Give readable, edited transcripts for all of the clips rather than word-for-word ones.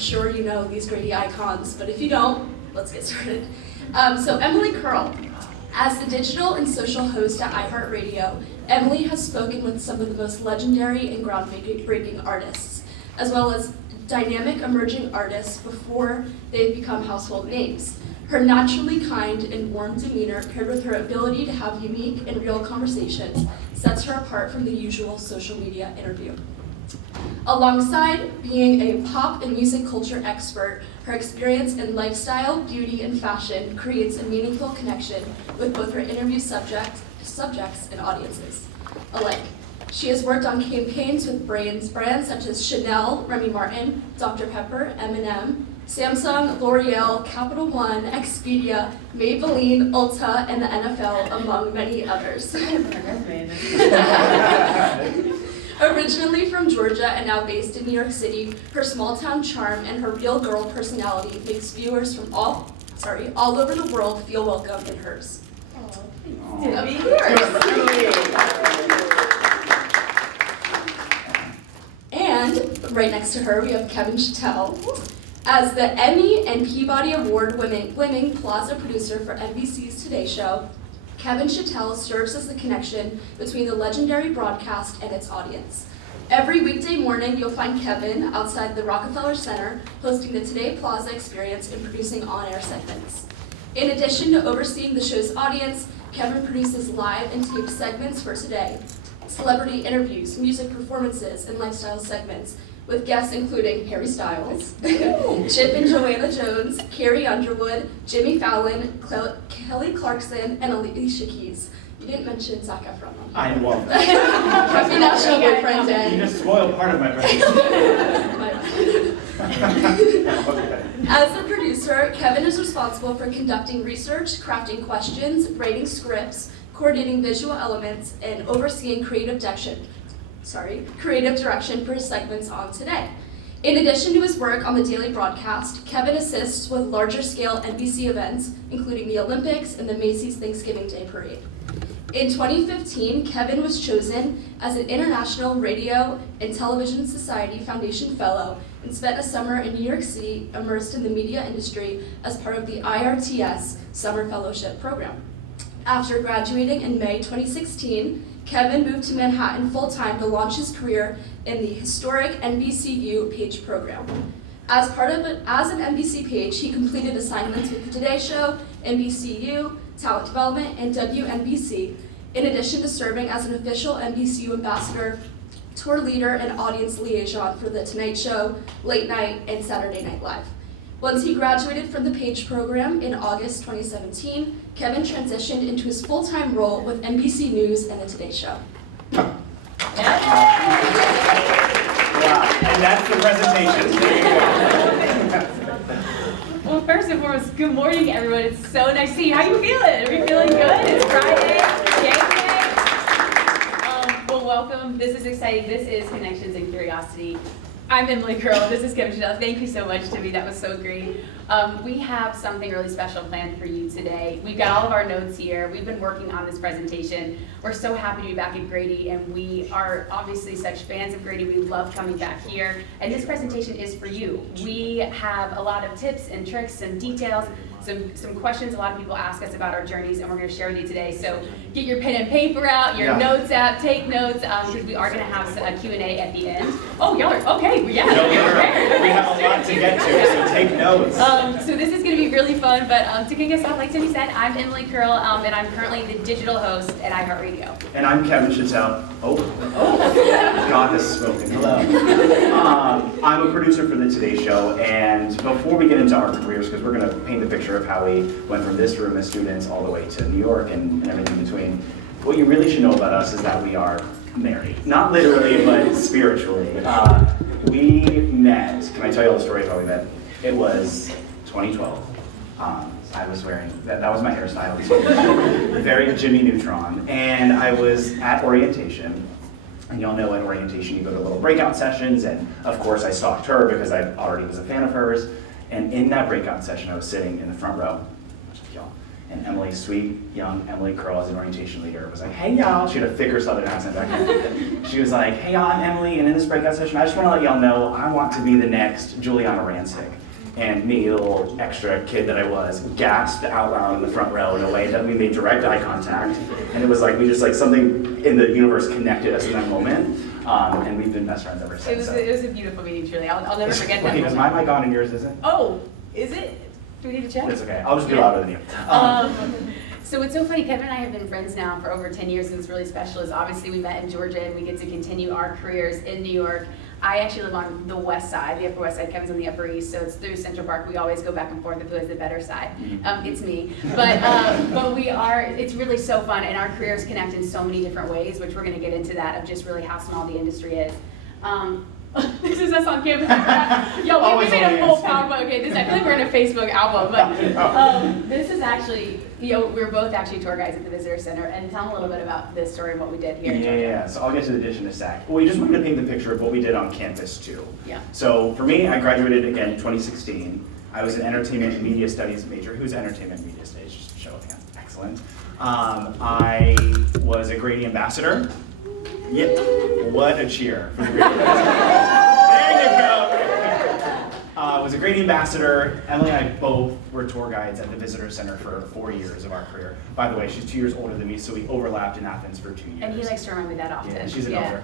sure you know these Grady icons, but if you don't, let's get started. So Emily Curl. As the digital and social host at iHeartRadio, Emily has spoken with some of the most legendary and groundbreaking artists, as well as dynamic emerging artists before they've become household names. Her naturally kind and warm demeanor, paired with her ability to have unique and real conversations, sets her apart from the usual social media interview. Alongside being a pop and music culture expert, her experience in lifestyle, beauty, and fashion creates a meaningful connection with both her interview subjects and audiences alike. She has worked on campaigns with brands such as Chanel, Remy Martin, Dr. Pepper, M&M, Samsung, L'Oreal, Capital One, Expedia, Maybelline, Ulta, and the NFL, among many others. Originally from Georgia and now based in New York City, her small-town charm and her real girl personality makes viewers from all over the world feel welcome in hers. To be here. And right next to her, we have Kevin Schatell. As the Emmy and Peabody Award-winning Plaza producer for NBC's Today Show, Kevin Schatell serves as the connection between the legendary broadcast and its audience. Every weekday morning, you'll find Kevin outside the Rockefeller Center hosting the Today Plaza experience and producing on-air segments. In addition to overseeing the show's audience, Kevin produces live and taped segments for Today, celebrity interviews, music performances, and lifestyle segments, with guests including Harry Styles, Chip and Joanna Jones, Carrie Underwood, Jimmy Fallon, Kelly Clarkson, and Alicia Keys. You didn't mention Zac Efron. I won't. Happy National Boyfriend Day. You just spoiled part of my presentation. As the producer, Kevin is responsible for conducting research, crafting questions, writing scripts, coordinating visual elements, and overseeing creative direction for his segments on Today. In addition to his work on the daily broadcast, Kevin assists with larger scale NBC events, including the Olympics and the Macy's Thanksgiving Day Parade. In 2015, Kevin was chosen as an International Radio and Television Society Foundation Fellow and spent a summer in New York City immersed in the media industry as part of the IRTS Summer Fellowship Program. After graduating in May 2016, Kevin moved to Manhattan full-time to launch his career in the historic NBCU Page program. As an NBC Page, he completed assignments with The Today Show, NBCU, Talent Development, and WNBC, in addition to serving as an official NBCU ambassador, tour leader, and audience liaison for The Tonight Show, Late Night, and Saturday Night Live. Once he graduated from the Page program in August 2017, Kevin transitioned into his full-time role with NBC News and The Today Show. Wow, and that's the presentation. There you go. Well, first and foremost, good morning, everyone. It's so nice to see you. How you feeling? Are you feeling good? It's Friday. Game day. Well, welcome. This is exciting. This is Connections and Curiosity. I'm Emily Curl. This is Kevin Schatell. Thank you so much, Timmy. That was so great. We have something really special planned for you today. We've got all of our notes here. We've been working on this presentation. We're so happy to be back at Grady, and we are obviously such fans of Grady. We love coming back here. And this presentation is for you. We have a lot of tips and tricks and details, some questions a lot of people ask us about our journeys, and we're going to share with you today. So get your pen and paper out, your notes out, take notes, because we are going to have a Q&A at the end. Oh, y'all are, okay, yeah. We have a lot to get to, so take notes. So this is going to be really fun, but to kick us off, like Timmy said, I'm Emily Curl, and I'm currently the digital host at iHeartRadio. And I'm Kevin Schatell. God has spoken. Hello. I'm a producer for The Today Show, and before we get into our careers, because we're going to paint the picture of how we went from this room as students all the way to New York and everything in between, what you really should know about us is that we are married. Not literally, but spiritually. We met, can I tell you all the story of how we met? It was 2012. I was wearing, that was my hairstyle, very Jimmy Neutron, and I was at orientation, and y'all know at orientation you go to little breakout sessions, and of course I stalked her because I already was a fan of hers, and in that breakout session I was sitting in the front row, y'all, And Emily, sweet, young Emily Curl, as an orientation leader, was like, hey y'all, she had a thicker Southern accent back then. She was like, hey y'all, I'm Emily, and in this breakout session, I just want to let y'all know I want to be the next Juliana Rancic. And me, the little extra kid that I was, gasped out loud in the front row in a way that we made direct eye contact. And it was like, we just like something in the universe connected us in that moment. And we've been best friends ever since. It was a beautiful meeting, truly. I'll never forget that. Wait, is my mic on and yours isn't? Oh, is it? Do we need to check? It's okay. I'll just be louder than you. So it's so funny, Kevin and I have been friends now for over 10 years, and it's really special is obviously we met in Georgia and we get to continue our careers in New York. I actually live on the west side, the Upper West Side. Kevin's on the Upper East, so it's through Central Park. We always go back and forth of who has the better side. It's me. But we are, it's really so fun, and our careers connect in so many different ways, which we're going to get into that of just really how small the industry is. This is us on campus. Yo, we made a full PowerPoint. Okay, I feel like we're in a Facebook album, but this is actually, we're both actually tour guides at the Visitor Center, and tell them a little bit about this story and what we did here in Georgia. Yeah, so I'll get to the dish in a sec. Well, we just wanted to paint the picture of what we did on campus too. Yeah. So for me, I graduated again in 2016. I was an entertainment and media studies major. Who's entertainment and media studies? Just show of hands. Excellent. I was a Grady ambassador. Yeah, what a cheer for the Grady ambassador. There you go. I was a Grady ambassador. Emily and I both were tour guides at the Visitor Center for 4 years of our career. By the way, she's 2 years older than me, so we overlapped in Athens for 2 years. And he likes to remind me that often. Yeah, she's an elder.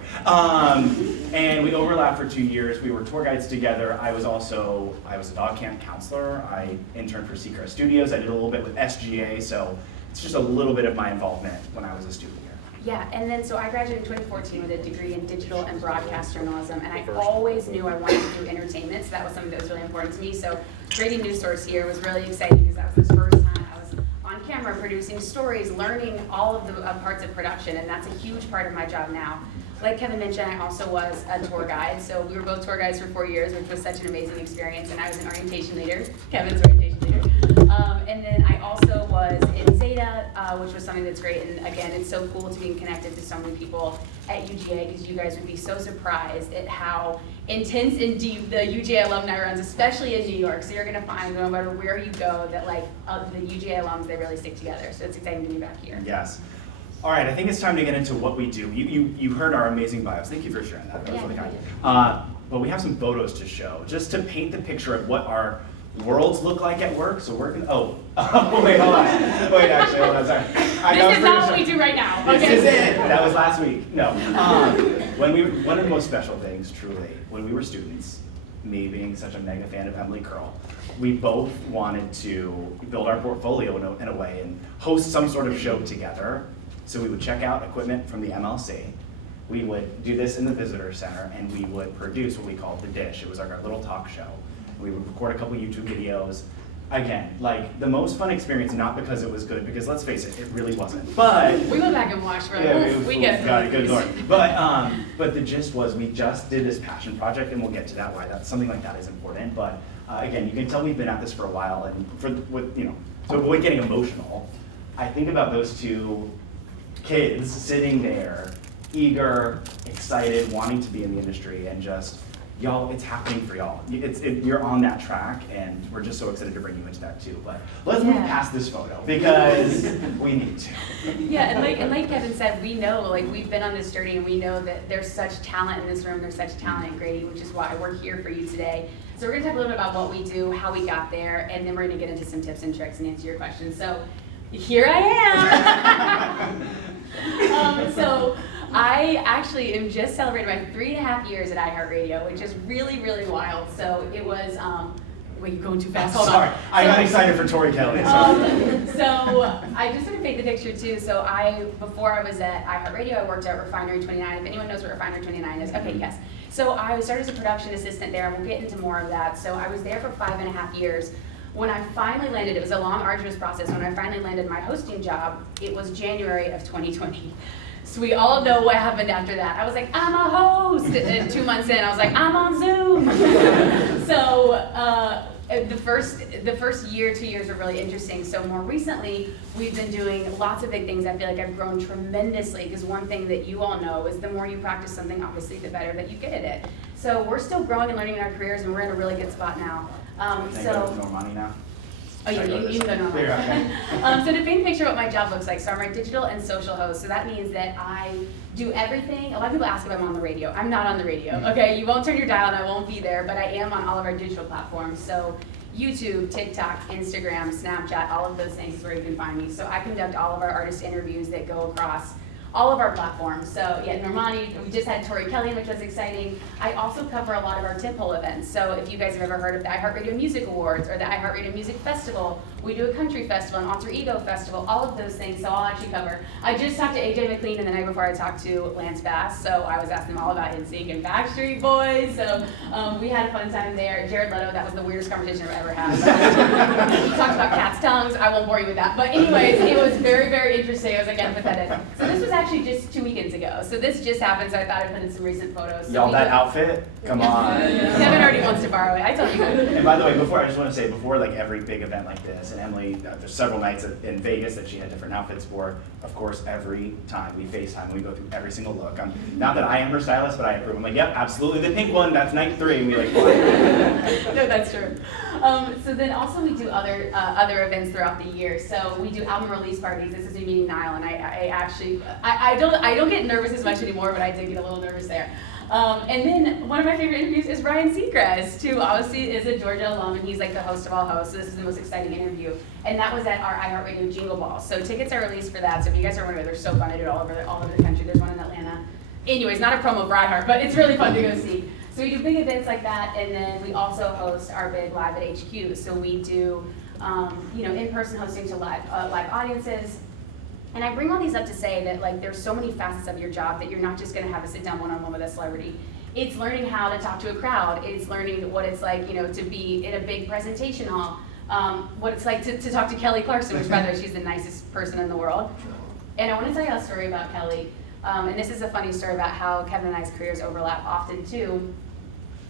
And we overlapped for 2 years. We were tour guides together. I was a dog camp counselor. I interned for Seacrest Studios. I did a little bit with SGA, so it's just a little bit of my involvement when I was a student here. Yeah, and then so I graduated in 2014 with a degree in digital and broadcast journalism, and I always knew I wanted to do entertainment, so that was something that was really important to me. So Grady News Source here was really exciting because that was the first time I was on camera producing stories, learning all of the parts of production, and that's a huge part of my job now. Like Kevin mentioned, I also was a tour guide, so we were both tour guides for 4 years, which was such an amazing experience, and I was an orientation leader, Kevin's orientation leader. And then I also was in Zeta, which was something that's great, and again, it's so cool to be connected to so many people at UGA, because you guys would be so surprised at how intense and deep the UGA alumni runs, especially in New York. So you're gonna find, no matter where you go, that like the UGA alums, they really stick together, so it's exciting to be back here. Yes. All right, I think it's time to get into what we do. You heard our amazing bios. Thank you for sharing that. That was really kind. But we have some photos to show, just to paint the picture of what our worlds look like at work. So we're gonna, wait, hold on. Wait, actually, hold on, sorry. This is not what we do right now, okay? This is it. That was last week. No. One of the most special things, truly, when we were students, me being such a mega fan of Emily Curl, we both wanted to build our portfolio in a way and host some sort of show together. So we would check out equipment from the MLC. We would do this in the Visitor Center, and we would produce what we called The Dish. It was like our little talk show. We would record a couple YouTube videos. Again, like the most fun experience, not because it was good, because let's face it, it really wasn't. But we went back and watched, right? Yeah, we get it. Good Lord. But the gist was we just did this passion project, and we'll get to that, why that something like that is important. But again, you can tell we've been at this for a while, and to avoid getting emotional, I think about those two kids sitting there, eager, excited, wanting to be in the industry, and just, y'all, it's happening for y'all. You're on that track, and we're just so excited to bring you into that too. But let's move past this photo, because we need to. Yeah, and like Kevin said, we know, like we've been on this journey, and we know that there's such talent in this room, there's such talent in Grady, which is why we're here for you today. So we're gonna talk a little bit about what we do, how we got there, and then we're gonna get into some tips and tricks and answer your questions. So here I am. So I actually am just celebrating my 3.5 years at iHeartRadio, which is really, really wild. So it was, wait, you're going too fast, hold Sorry, on. I got excited for Tori Kelly. So I just want to paint the picture too. So before I was at iHeartRadio, I worked at Refinery 29. If anyone knows what Refinery 29 is, okay, yes. So I started as a production assistant there, and we'll get into more of that. So I was there for 5.5 years. When I finally landed, it was a long, arduous process. When I finally landed my hosting job, it was January of 2020. So we all know what happened after that. I was like, I'm a host. And 2 months in, I was like, I'm on Zoom. So the first year, 2 years were really interesting. So more recently, we've been doing lots of big things. I feel like I've grown tremendously, because one thing that you all know is the more you practice something, obviously, the better that you get at it. So we're still growing and learning in our careers, and we're in a really good spot now. Thank God there's more money now. Oh yeah, you can go normal. So to paint a picture of what my job looks like, so I'm a digital and social host, so that means that I do everything. A lot of people ask if I'm on the radio. I'm not on the radio, okay? You won't turn your dial and I won't be there, but I am on all of our digital platforms. So YouTube, TikTok, Instagram, Snapchat, all of those things is where you can find me. So I conduct all of our artist interviews that go across all of our platforms. So yeah, Normani, we just had Tori Kelly, which was exciting. I also cover a lot of our tentpole events. So if you guys have ever heard of the iHeartRadio Music Awards or the iHeartRadio Music Festival, we do a country festival, an alter ego festival, all of those things, so I'll actually cover. I just talked to AJ McLean, and the night before I talked to Lance Bass, so I was asking them all about NSYNC and Backstreet Boys, so we had a fun time there. Jared Leto, that was the weirdest conversation I've ever had. He talked about cat's tongues, I won't bore you with that, but anyways, it was very, very interesting. I was like, put that in. So this was actually just 2 weekends ago, so this just happened, so I thought I'd put in some recent photos. So Y'all, that outfit? Come on. Kevin already wants to borrow it, I told you. And by the way, I just want to say, before like every big event like this, and Emily, there's several nights in Vegas that she had different outfits for. Of course, every time we FaceTime, we go through every single look. Not that I am her stylist, but I approve. I'm like, yep, absolutely the pink one, that's night 3, and we like, fly. No, that's true. So then also we do other events throughout the year. So we do album release parties. This is me meeting Niall, and I don't get nervous as much anymore, but I did get a little nervous there. And then one of my favorite interviews is Ryan Seacrest, who obviously is a Georgia alum, and he's like the host of all hosts, so this is the most exciting interview. And that was at our iHeartRadio Jingle Ball. So tickets are released for that, so if you guys are wondering, they're so fun. I do it all over the country. There's one in Atlanta. Anyways, not a promo for iHeart, but it's really fun to go see. So we do big events like that, and then we also host our big Live at HQ. So we do, in-person hosting to live audiences. And I bring all these up to say that like there's so many facets of your job that you're not just gonna have a sit-down one-on-one with a celebrity. It's learning how to talk to a crowd. It's learning what it's like, to be in a big presentation hall. What it's like to talk to Kelly Clarkson, which by the way, she's the nicest person in the world. And I want to tell you a story about Kelly. And this is a funny story about how Kevin and I's careers overlap often too.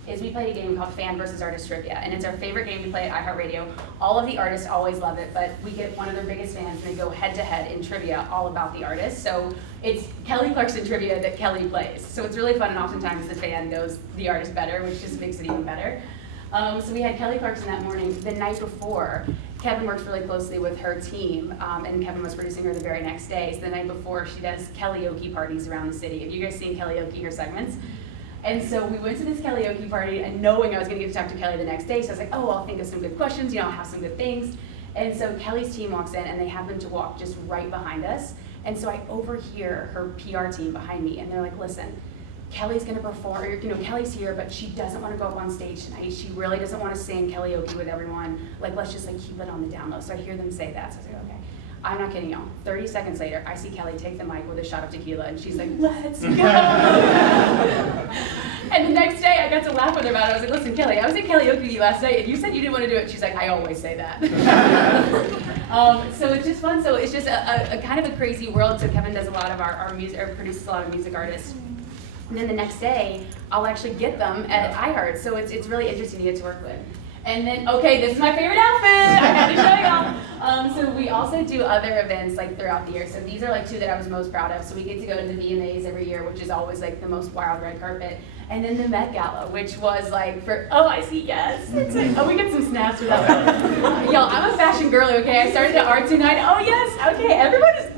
Is we played a game called Fan versus Artist Trivia, and it's our favorite game to play at iHeartRadio. All of the artists always love it, but we get one of their biggest fans, and they go head-to-head in trivia all about the artist. So it's Kelly Clarkson trivia that Kelly plays. So it's really fun, and oftentimes the fan knows the artist better, which just makes it even better. So we had Kelly Clarkson that morning. The night before, Kevin works really closely with her team, and Kevin was producing her the very next day. So the night before, she does karaoke parties around the city. Have you guys seen karaoke, her segments? And so we went to this karaoke party, and knowing I was going to get to talk to Kelly the next day, so I was like, oh, I'll think of some good questions, I'll have some good things. And so Kelly's team walks in, and they happen to walk just right behind us. And so I overhear her PR team behind me, and they're like, listen, Kelly's going to perform, Kelly's here, but she doesn't want to go up on stage tonight. She really doesn't want to sing karaoke with everyone. Like, let's just keep it on the down low. So I hear them say that, so I was like, okay. I'm not kidding y'all. 30 seconds later, I see Kelly take the mic with a shot of tequila, and she's like, let's go! And the next day, I got to laugh with her about it. I was like, listen, Kelly, I was in karaoke with you last night, and you said you didn't want to do it. She's like, I always say that. So it's just fun. So it's just a kind of a crazy world. So Kevin does a lot of our music, or produces a lot of music artists. And then the next day, I'll actually get them at iHeart. So it's really interesting to get to work with. And then, okay, this is my favorite outfit. I had to show y'all. So we also do other events throughout the year. So these are 2 that I was most proud of. So we get to go to the VMAs every year, which is always the most wild red carpet. And then the Met Gala, which was I see, yes. It's we get some snaps for that one. Y'all, I'm a fashion girly, okay? I started at art tonight. Oh yes, okay,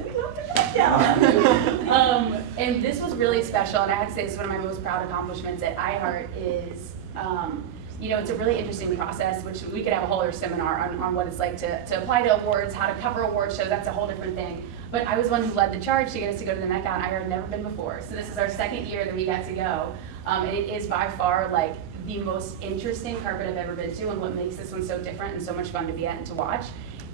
we love the Met Gala. And this was really special, and I have to say this is one of my most proud accomplishments at iHeart is, it's a really interesting process, which we could have a whole other seminar on what it's like to apply to awards, how to cover award shows, that's a whole different thing. But I was one who led the charge to get us to go to the Met Gala, and I had never been before. So this is our second year that we got to go. And it is by far the most interesting carpet I've ever been to, and what makes this one so different and so much fun to be at and to watch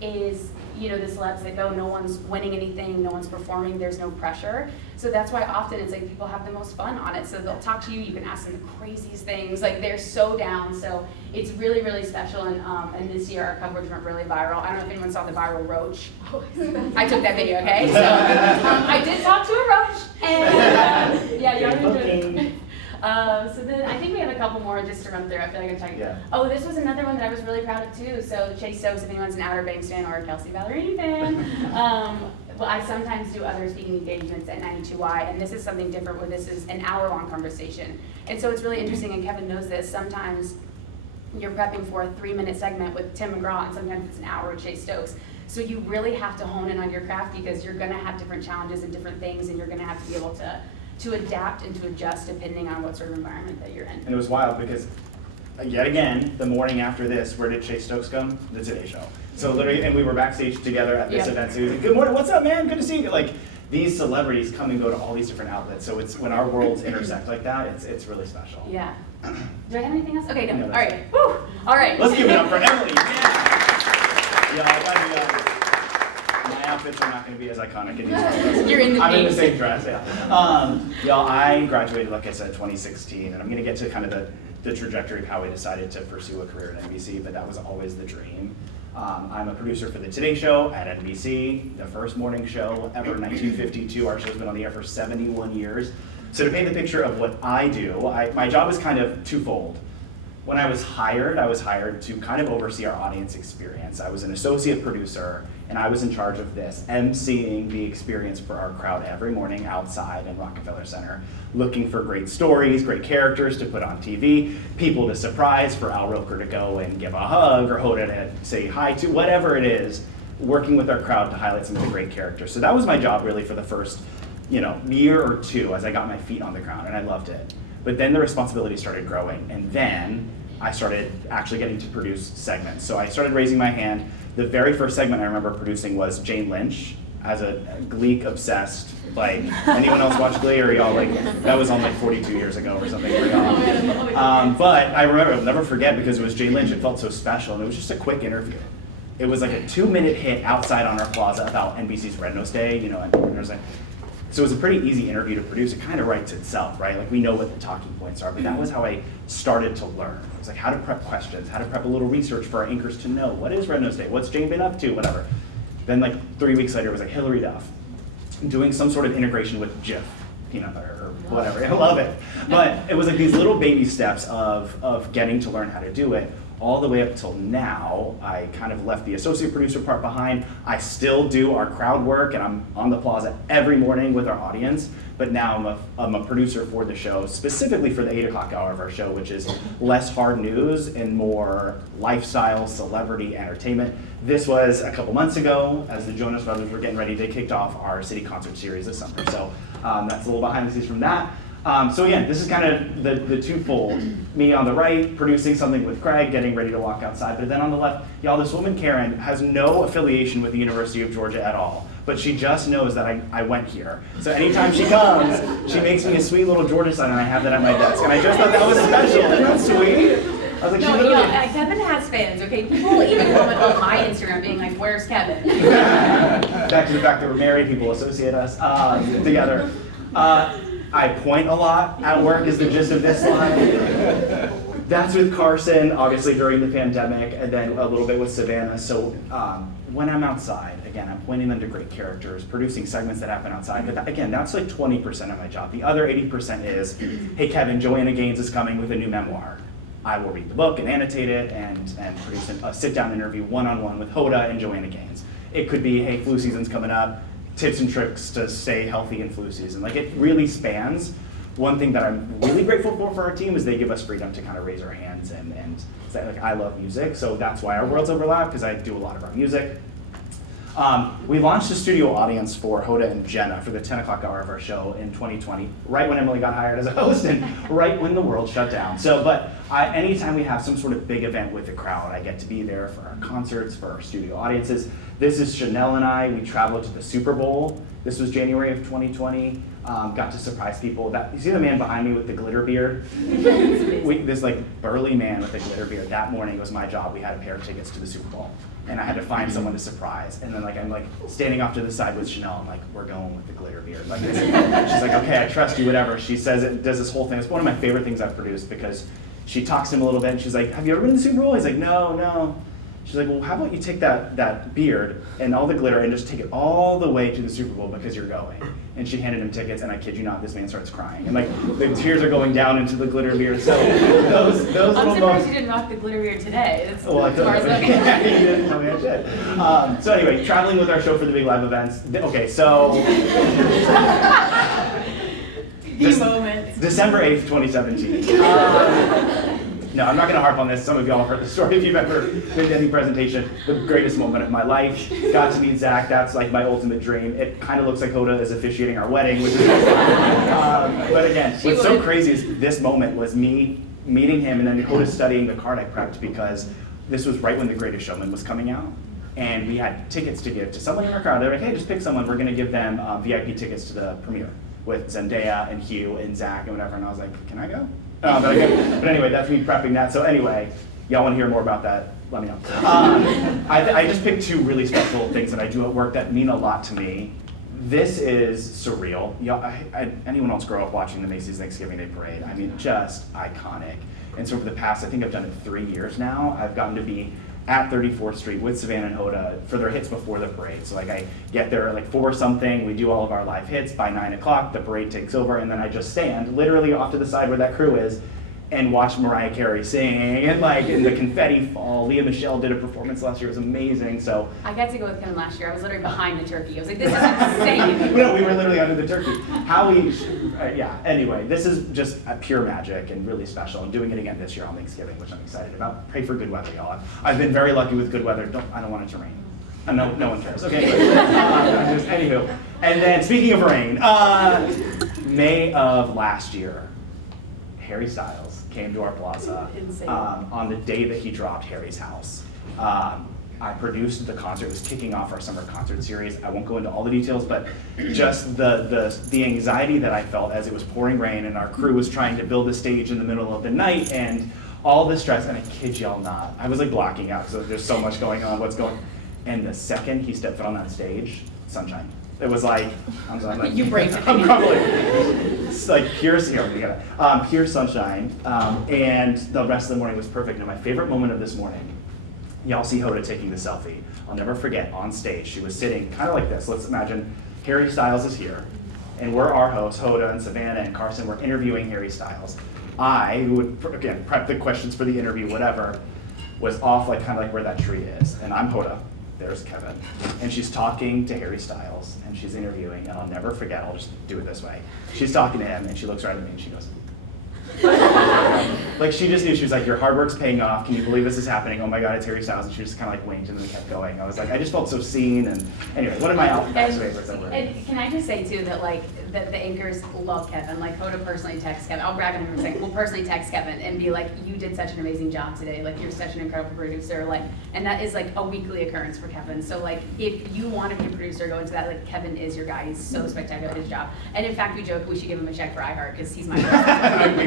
is, the celebs that go, no one's winning anything, no one's performing, there's no pressure. So that's why often it's people have the most fun on it. So they'll talk to you, you can ask them the craziest things, they're so down. So it's really, really special, and this year our coverage went really viral. I don't know if anyone saw the viral roach. I took that video, okay? So I did talk to a roach, and y'all enjoyed it. So then I think we have a couple more just to run through. I feel like I'm talking. Yeah. Oh, this was another one that I was really proud of too. So Chase Stokes, if anyone's an Outer Banks fan or a Kelsey Ballerini fan. Well, I sometimes do other speaking engagements at 92Y, and this is something different where this is an hour-long conversation. And so it's really interesting, and Kevin knows this, sometimes you're prepping for a 3-minute segment with Tim McGraw, and sometimes it's an hour with Chase Stokes. So you really have to hone in on your craft because you're gonna have different challenges and different things, and you're gonna have to be able to adapt and to adjust depending on what sort of environment that you're in. And it was wild because, yet again, the morning after this, where did Chase Stokes come? The Today Show. So literally, and we were backstage together at this event. So he was like, "Good morning, what's up, man? Good to see you." Like, these celebrities come and go to all these different outlets. So it's when our worlds intersect like that, it's really special. Yeah. Do I have anything else? Okay, no. No, All that's right. Woo. All right. Let's give it up for Emily. Yeah, I gotta be honest. My outfits are not going to be as iconic in these photos. You're in the I'm in the theme. same dress, yeah. Y'all, I graduated, like I said, 2016, and I'm going to get to kind of the trajectory of how I decided to pursue a career at NBC, but that was always the dream. I'm a producer for the Today Show at NBC, the first morning show ever, 1952. Our show's been on the air for 71 years. So to paint the picture of what I do, my job is kind of twofold. When I was hired to kind of oversee our audience experience. I was an associate producer, and I was in charge of this, emceeing the experience for our crowd every morning outside in Rockefeller Center, looking for great stories, great characters to put on TV, people to surprise, for Al Roker to go and give a hug, or Hoda to say hi to, whatever it is, working with our crowd to highlight some of the great characters. So that was my job really for the first year or two as I got my feet on the ground, and I loved it. But then the responsibility started growing, and then I started actually getting to produce segments. So I started raising my hand. The very first segment I remember producing was Jane Lynch as a Gleek obsessed. Like, anyone else watch Glee, or y'all like, that was on like 42 years ago or something for y'all. But I remember, I'll never forget, because it was Jane Lynch, it felt so special, and it was just a quick interview. It was like a 2-minute hit outside on our plaza about NBC's Red Nose Day, and there's like, so it was a pretty easy interview to produce. It kind of writes itself, right? Like, we know what the talking points are, but that was how I started to learn. It was like how to prep questions, how to prep a little research for our anchors to know, what is Red Nose Day? What's Jane been up to? Whatever. Then like 3 weeks later, it was like Hillary Duff doing some sort of integration with Jif, peanut butter or whatever. I love it. But it was like these little baby steps of getting to learn how to do it. All the way up till now, I kind of left the associate producer part behind. I still do our crowd work, and I'm on the plaza every morning with our audience, but now I'm a producer for the show, specifically for the 8 o'clock hour of our show, which is less hard news and more lifestyle, celebrity entertainment. This was a couple months ago, as the Jonas Brothers were getting ready. They kicked off our city concert series this summer, so that's a little behind the scenes from that. So again, this is kind of the twofold. Me on the right, producing something with Craig, getting ready to walk outside. But then on the left, y'all, this woman, Karen, has no affiliation with the University of Georgia at all. But she just knows that I went here. So anytime she comes, she makes me a sweet little Georgia sign, and I have that at my desk. And I just thought that was special. Isn't that sweet? I was like, No, Kevin has fans, okay? People even comment on my Instagram being like, "Where's Kevin?" Back to the fact that we're married, people associate us together. I point a lot at work is the gist of this line. That's with Carson, obviously during the pandemic, and then a little bit with Savannah. So when I'm outside, again, I'm pointing them to great characters, producing segments that happen outside. But again, that's like 20% of my job. The other 80% is, hey Kevin, Joanna Gaines is coming with a new memoir. I will read the book and annotate it and produce a sit-down interview one-on-one with Hoda and Joanna Gaines. It could be, hey, flu season's coming up, tips and tricks to stay healthy in flu season. Like, it really spans. One thing that I'm really grateful for our team is they give us freedom to kind of raise our hands and say, like, I love music, so that's why our worlds overlap, because I do a lot of our music. We launched a studio audience for Hoda and Jenna for the 10 o'clock hour of our show in 2020, right when Emily got hired as a host and right when the world shut down. So, but anytime we have some sort of big event with the crowd, I get to be there for our concerts, for our studio audiences. This is Chanel and I. We traveled to the Super Bowl. This was January of 2020. Got to surprise people. You see the man behind me with the glitter beard? This like burly man with the glitter beard. That morning was my job. We had a pair of tickets to the Super Bowl, and I had to find someone to surprise. And then I'm like standing off to the side with Chanel. I'm like, we're going with the glitter beard. Like, she's like, okay, I trust you, whatever. She says it does this whole thing. It's one of my favorite things I've produced because she talks to him a little bit. And she's like, have you ever been to the Super Bowl? He's like, no. She's like, well, how about you take that beard and all the glitter and just take it all the way to the Super Bowl because you're going. And she handed him tickets, and I kid you not, this man starts crying. And like the tears are going down into the glitter beard. So those I'm little surprised moments. you didn't rock the glitter beard today. That's Well, I as far as couldn't. You didn't tell me I should. So anyway, traveling with our show for the big live events. Okay, so the moment. December 8th, 2017. No, I'm not going to harp on this. Some of y'all have heard the story if you've ever been to any presentation. The greatest moment of my life. Got to meet Zach. That's like my ultimate dream. It kind of looks like Hoda is officiating our wedding, which is but again, what's so crazy is this moment was me meeting him and then Hoda studying the card I prepped because this was right when The Greatest Showman was coming out. And we had tickets to give to someone in our crowd. They're like, hey, just pick someone. We're going to give them VIP tickets to the premiere with Zendaya and Hugh and Zach and whatever. And I was like, can I go? But anyway, that's me prepping that. So anyway, y'all want to hear more about that? Let me know. I just picked two really special things that I do at work that mean a lot to me. This is surreal. Anyone else grow up watching the Macy's Thanksgiving Day Parade? I mean, just iconic. And so for the past, I think I've done it 3 years now, I've gotten to be at 34th Street with Savannah and Hoda for their hits before the parade. So like I get there at like 4 something, we do all of our live hits, by 9 o'clock, the parade takes over, and then I just stand literally off to the side where that crew is and watch Mariah Carey sing, and like in the confetti fall. Leah Michelle did a performance last year, it was amazing, so. I got to go with Kevin last year, I was literally behind the turkey. I was like, this is insane. No, we were literally under the turkey. Yeah, anyway, this is just pure magic and really special. I'm doing it again this year on Thanksgiving, which I'm excited about. Pray for good weather, y'all. I've been very lucky with good weather. I don't want it to rain. No one cares. Okay, anywho. And then speaking of rain, May of last year, Harry Styles came to our plaza on the day that he dropped Harry's House. I produced the concert. It was kicking off our summer concert series. I won't go into all the details, but just the anxiety that I felt as it was pouring rain and our crew was trying to build a stage in the middle of the night and all the stress, and I kid y'all not, I was like blocking out because there's so much going on, and the second he stepped foot on that stage, sunshine. It was like, I'm like you break it. I'm crumbling. It's like pure sunshine, and the rest of the morning was perfect. And my favorite moment of this morning, y'all see Hoda taking the selfie. I'll never forget, on stage, she was sitting kind of like this. Let's imagine Harry Styles is here, and we're our hosts, Hoda and Savannah and Carson, we're interviewing Harry Styles. I, who would, again, prep the questions for the interview, whatever, was off like kind of like where that tree is. And I'm Hoda. There's Kevin, and she's talking to Harry Styles, and she's interviewing, and I'll never forget, I'll just do it this way. She's talking to him, and she looks right at me, and she goes, like she just knew, she was like, your hard work's paying off, can you believe this is happening? Oh my God, it's Harry Styles, and she just kind of like winked, and then we kept going. I was like, I just felt so seen, and anyway, one of my Outback's favorites ever. And can I just say too, that like, that the anchors love Kevin, like Hoda personally texts Kevin, I'll brag on him for a second, we'll personally text Kevin and be like, you did such an amazing job today, like you're such an incredible producer, like, and that is like a weekly occurrence for Kevin. So like, if you want to be a producer, go into that, like Kevin is your guy, he's so spectacular at his job. And in fact, we joke we should give him a check for iHeart, because he's my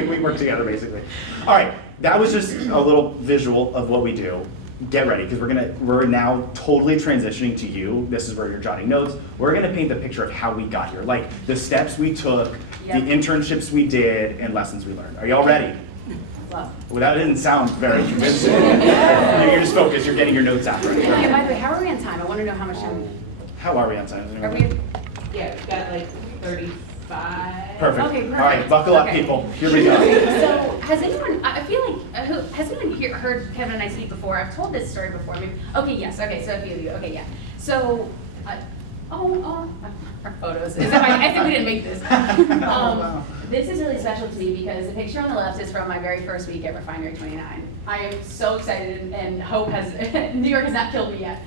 we work together basically. All right, that was just a little visual of what we do. Get ready, because we're now totally transitioning to you. This is where you're jotting notes. We're gonna paint the picture of how we got here, like the steps we took, the internships we did, and lessons we learned. Are y'all ready? Well, that didn't sound very convincing. You're just focused, you're getting your notes out right now. yeah, by the way, how are we on time? I want to know how much time. How are we on time? Are we? Yeah, we've got like 35. Perfect. Okay, perfect. All right, buckle up, people. Here we go. So, has anyone, I feel like, has anyone here heard Kevin and I speak before? I've told this story before. Maybe. Okay, yes. Okay, so a few of you. Okay, yeah. So, our photos. I think we didn't make this. Wow. This is really special to me because the picture on the left is from my very first week at Refinery 29. I am so excited, and hope has, New York has not killed me yet.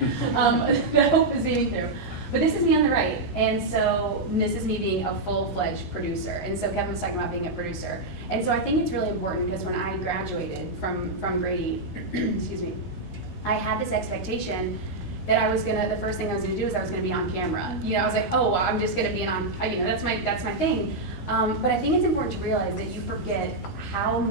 The hope is beaming through. But this is me on the right, and so this is me being a full-fledged producer. And so Kevin was talking about being a producer. And so I think it's really important because when I graduated from Grady, excuse me, I had this expectation that I was gonna, the first thing I was gonna do is I was gonna be on camera. You know, I was like, oh, I'm just gonna be on, you know, that's my thing. But I think it's important to realize that you forget how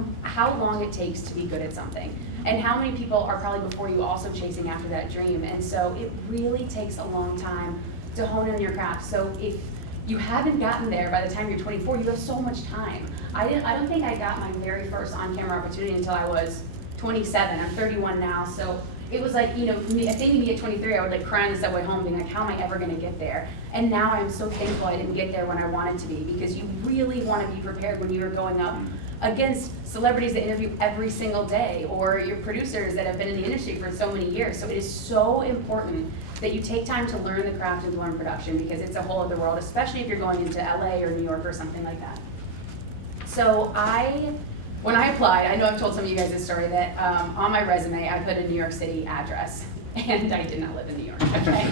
long it takes to be good at something. And how many people are probably before you also chasing after that dream. And so it really takes a long time to hone in your craft. So if you haven't gotten there by the time you're 24, you have so much time. I don't think I got my very first on-camera opportunity until I was 27. I'm 31 now, so it was like, you know, I think me at 23, I would like cry on the subway home being like, how am I ever gonna get there? And now I'm so thankful I didn't get there when I wanted to be, because you really wanna be prepared when you're going up against celebrities that interview every single day, or your producers that have been in the industry for so many years. So it is so important that you take time to learn the craft and to learn production, because it's a whole other world, especially if you're going into LA or New York or something like that. So I when I applied, I know I've told some of you guys this story, that on my resume, I put a New York City address. And I did not live in New York, okay?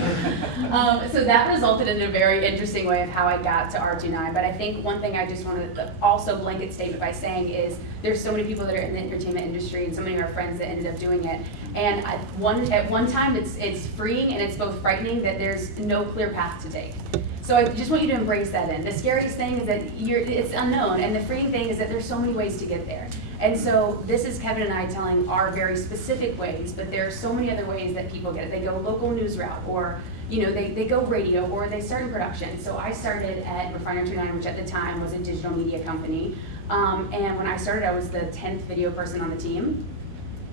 So that resulted in a very interesting way of how I got to R29. But I think one thing I just want to also blanket statement by saying is there's so many people that are in the entertainment industry and so many of our friends that ended up doing it. And at one time, it's freeing and it's both frightening that there's no clear path to take. So I just want you to embrace that in. The scariest thing is that it's unknown, and the freeing thing is that there's so many ways to get there. And so this is Kevin and I telling our very specific ways, but there are so many other ways that people get it. They go local news route, or they go radio, or they start in production. So I started at Refinery 29, which at the time was a digital media company. And when I started, I was the 10th video person on the team.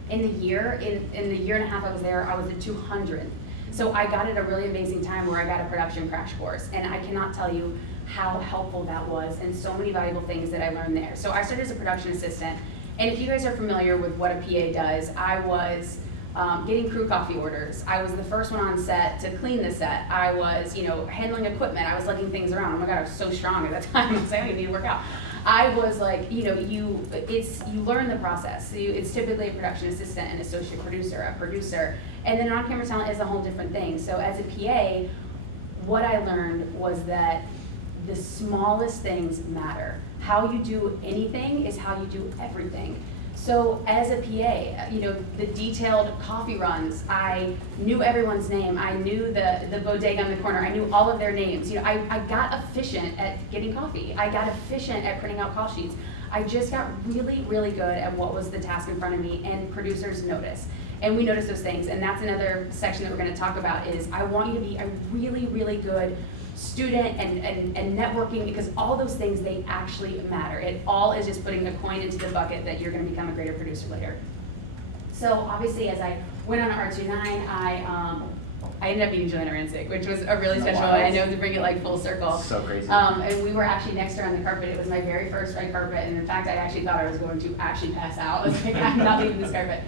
In the year and a half I was there, I was the 200th. So I got at a really amazing time where I got a production crash course, and I cannot tell you how helpful that was and so many valuable things that I learned there. So I started as a production assistant, and if you guys are familiar with what a PA does, I was getting crew coffee orders. I was the first one on set to clean the set. I was, handling equipment. I was lugging things around. Oh my God, I was so strong at that time. I was like, I need to work out. I was like, you learn the process. It's typically a production assistant, an associate producer, a producer, and then on-camera talent is a whole different thing. So as a PA, what I learned was that the smallest things matter. How you do anything is how you do everything. So as a PA, the detailed coffee runs, I knew everyone's name. I knew the bodega on the corner. I knew all of their names. I got efficient at getting coffee. I got efficient at printing out call sheets. I just got really, really good at what was the task in front of me, and producers notice. And we notice those things, and that's another section that we're going to talk about is I want you to be a really, really good student and networking, because all those things, they actually matter. It all is just putting a coin into the bucket that you're going to become a greater producer later. So obviously, as I went on R29, I ended up meeting Joanna Rancic, which was a really special one. I know, to bring it like full circle. So crazy. And we were actually next to her on the carpet. It was my very first red carpet, and in fact, I actually thought I was going to actually pass out. I was like, I'm not leaving this carpet.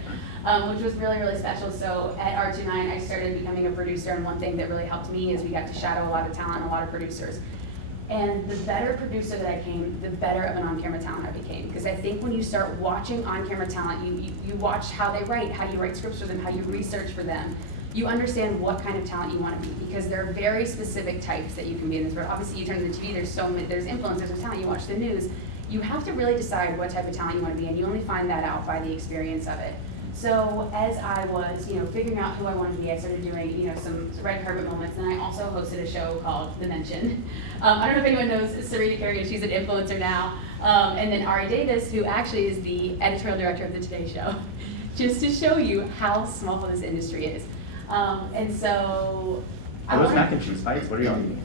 Which was really, really special. So at R29, I started becoming a producer, and one thing that really helped me is we got to shadow a lot of talent and a lot of producers. And the better producer that I became, the better of an on-camera talent I became. Because I think when you start watching on-camera talent, you watch how they write, how you write scripts for them, how you research for them. You understand what kind of talent you want to be, because there are very specific types that you can be in this world. Obviously, you turn to the TV, there's influencers of talent, you watch the news. You have to really decide what type of talent you want to be, and you only find that out by the experience of it. So as I was, figuring out who I wanted to be, I started doing, some red carpet moments, and I also hosted a show called The Mention. I don't know if anyone knows Sarita Kerrigan, she's an influencer now, and then Ari Davis, who actually is the editorial director of the Today Show, just to show you how small this industry is. And so Are those mac and cheese bites? What are y'all eating?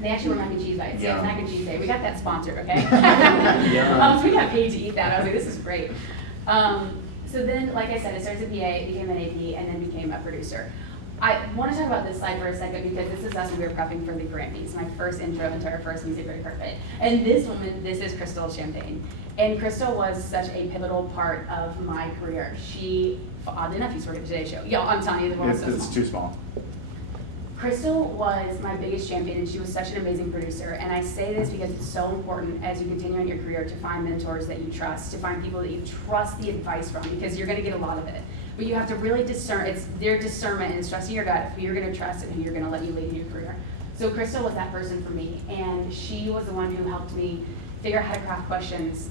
they actually were mac and cheese bites. Yeah, Yeah. mac and cheese day. We got that sponsored, okay? Yeah. So we got paid to eat that. I was like, this is great. So then, like I said, I started as a PA, became an AP, and then became a producer. I want to talk about this slide for a second because this is us when we were prepping for the Grammys, my first intro into our first music red carpet. And this woman, this is Crystal Champagne. And Crystal was such a pivotal part of my career. She, oddly enough, used to work at the Today Show. Y'all, I'm telling you, the world is so small. It's too small. Crystal was my biggest champion, and she was such an amazing producer. And I say this because it's so important as you continue on your career to find mentors that you trust, to find people that you trust the advice from, because you're going to get a lot of it. But you have to really discern, it's their discernment and it's trusting your gut, who you're going to trust and who you're going to let you lead in your career. So Crystal was that person for me, and she was the one who helped me figure out how to craft questions,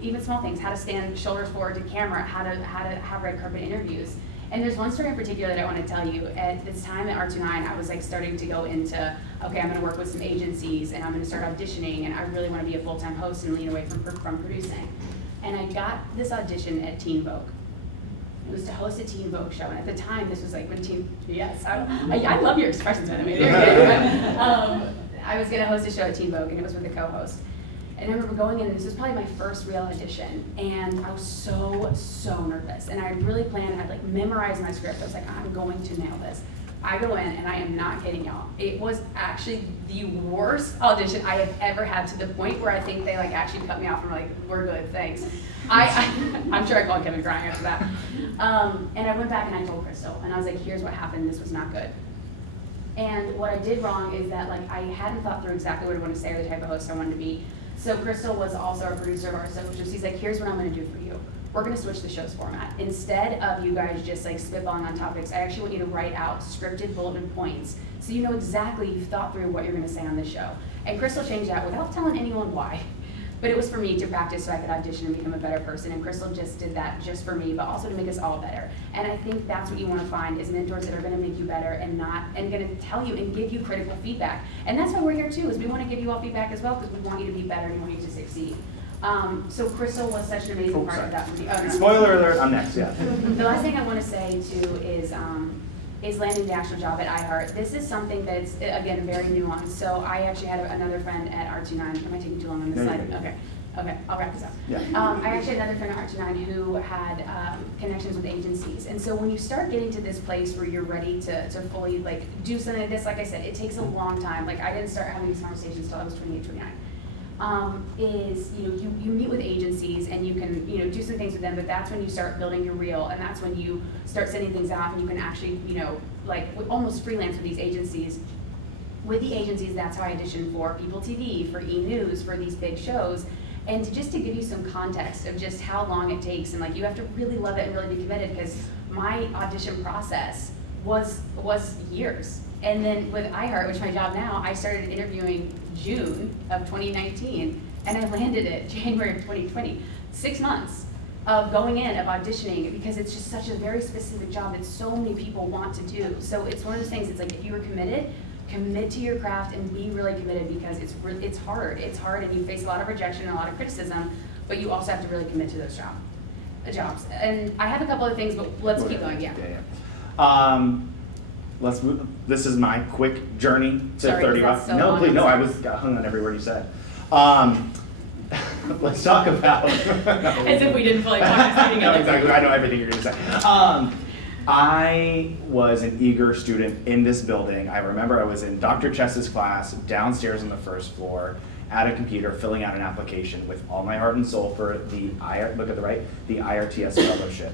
even small things, how to stand shoulders forward to camera, how to have red carpet interviews. And there's one story in particular that I want to tell you. At this time at R29, I was starting to go into, okay, I'm going to work with some agencies and I'm going to start auditioning, and I really want to be a full-time host and lean away from producing. And I got this audition at Teen Vogue. It was to host a Teen Vogue show, and at the time, this was when yes, I love your expressions, by the way, they're good. I was going to host a show at Teen Vogue, and it was with a co-host. And I remember going in, and this was probably my first real audition, and I was so nervous. And I really planned, I'd memorized my script. I was like, I'm going to nail this. I go in, and I am not kidding y'all. It was actually the worst audition I have ever had, to the point where I think they actually cut me off and were like, we're good, thanks. I'm sure I called Kevin crying after that. And I went back and I told Crystal, and I was like, here's what happened, this was not good. And what I did wrong is that I hadn't thought through exactly what I wanted to say or the type of host I wanted to be. So Crystal was also our producer of our stuff, which was, he's like, here's what I'm gonna do for you. We're gonna switch the show's format. Instead of you guys just like spitballing on topics, I actually want you to write out scripted bulletin points so you know exactly, you've thought through what you're gonna say on this show. And Crystal changed that without telling anyone why. But it was for me to practice so I could audition and become a better person. And Crystal just did that just for me, but also to make us all better. And I think that's what you want to find is mentors that are going to make you better and going to tell you and give you critical feedback. And that's why we're here too, is we want to give you all feedback as well, because we want you to be better and we want you to succeed. So Crystal was such an amazing part of that movie. Oh, no. Spoiler alert, I'm next, yeah. The last thing I want to say too is landing the actual job at iHeart. This is something that's, again, very nuanced. So I actually had another friend at R29. Am I taking too long on this slide? Okay, I'll wrap this up. Yeah. I actually had another friend at R29 who had connections with agencies. And so when you start getting to this place where you're ready to fully like do something like this, like I said, it takes a long time. Like I didn't start having these conversations until I was 28, 29. Is you meet with agencies and you can do some things with them, but that's when you start building your reel, and that's when you start sending things out and you can actually like almost freelance with these agencies. With the agencies, that's how I auditioned for People TV, for E! News, for these big shows, and just to give you some context of just how long it takes, and like you have to really love it and really be committed, because my audition process was years. And then with iHeart, which is my job now, I started interviewing June of 2019, and I landed it January of 2020. 6 months of going in, of auditioning, because it's just such a very specific job that so many people want to do. So it's one of those things, it's like if you were committed, commit to your craft and be really committed, because it's hard. It's hard, and you face a lot of rejection and a lot of criticism, but you also have to really commit to those jobs. And I have a couple of things, but let's keep going, yeah. Let's move. This is my quick journey to 35. So no, please, no, I got hung on every word you said. Let's talk about. As if we didn't fully talk about No, exactly. I know everything you're going to say. I was an eager student in this building. I remember I was in Dr. Chess's class downstairs on the first floor at a computer filling out an application with all my heart and soul for the look at the right, the IRTS fellowship.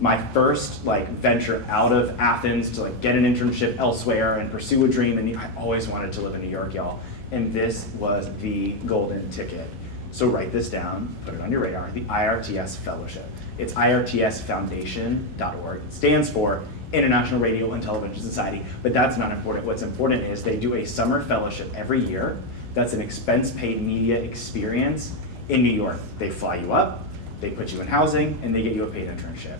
My first venture out of Athens to get an internship elsewhere and pursue a dream, and I always wanted to live in New York, y'all. And this was the golden ticket. So write this down, put it on your radar, the IRTS Fellowship. It's irtsfoundation.org. It stands for International Radio and Television Society, but that's not important. What's important is they do a summer fellowship every year. That's an expense-paid media experience in New York. They fly you up, they put you in housing, and they get you a paid internship.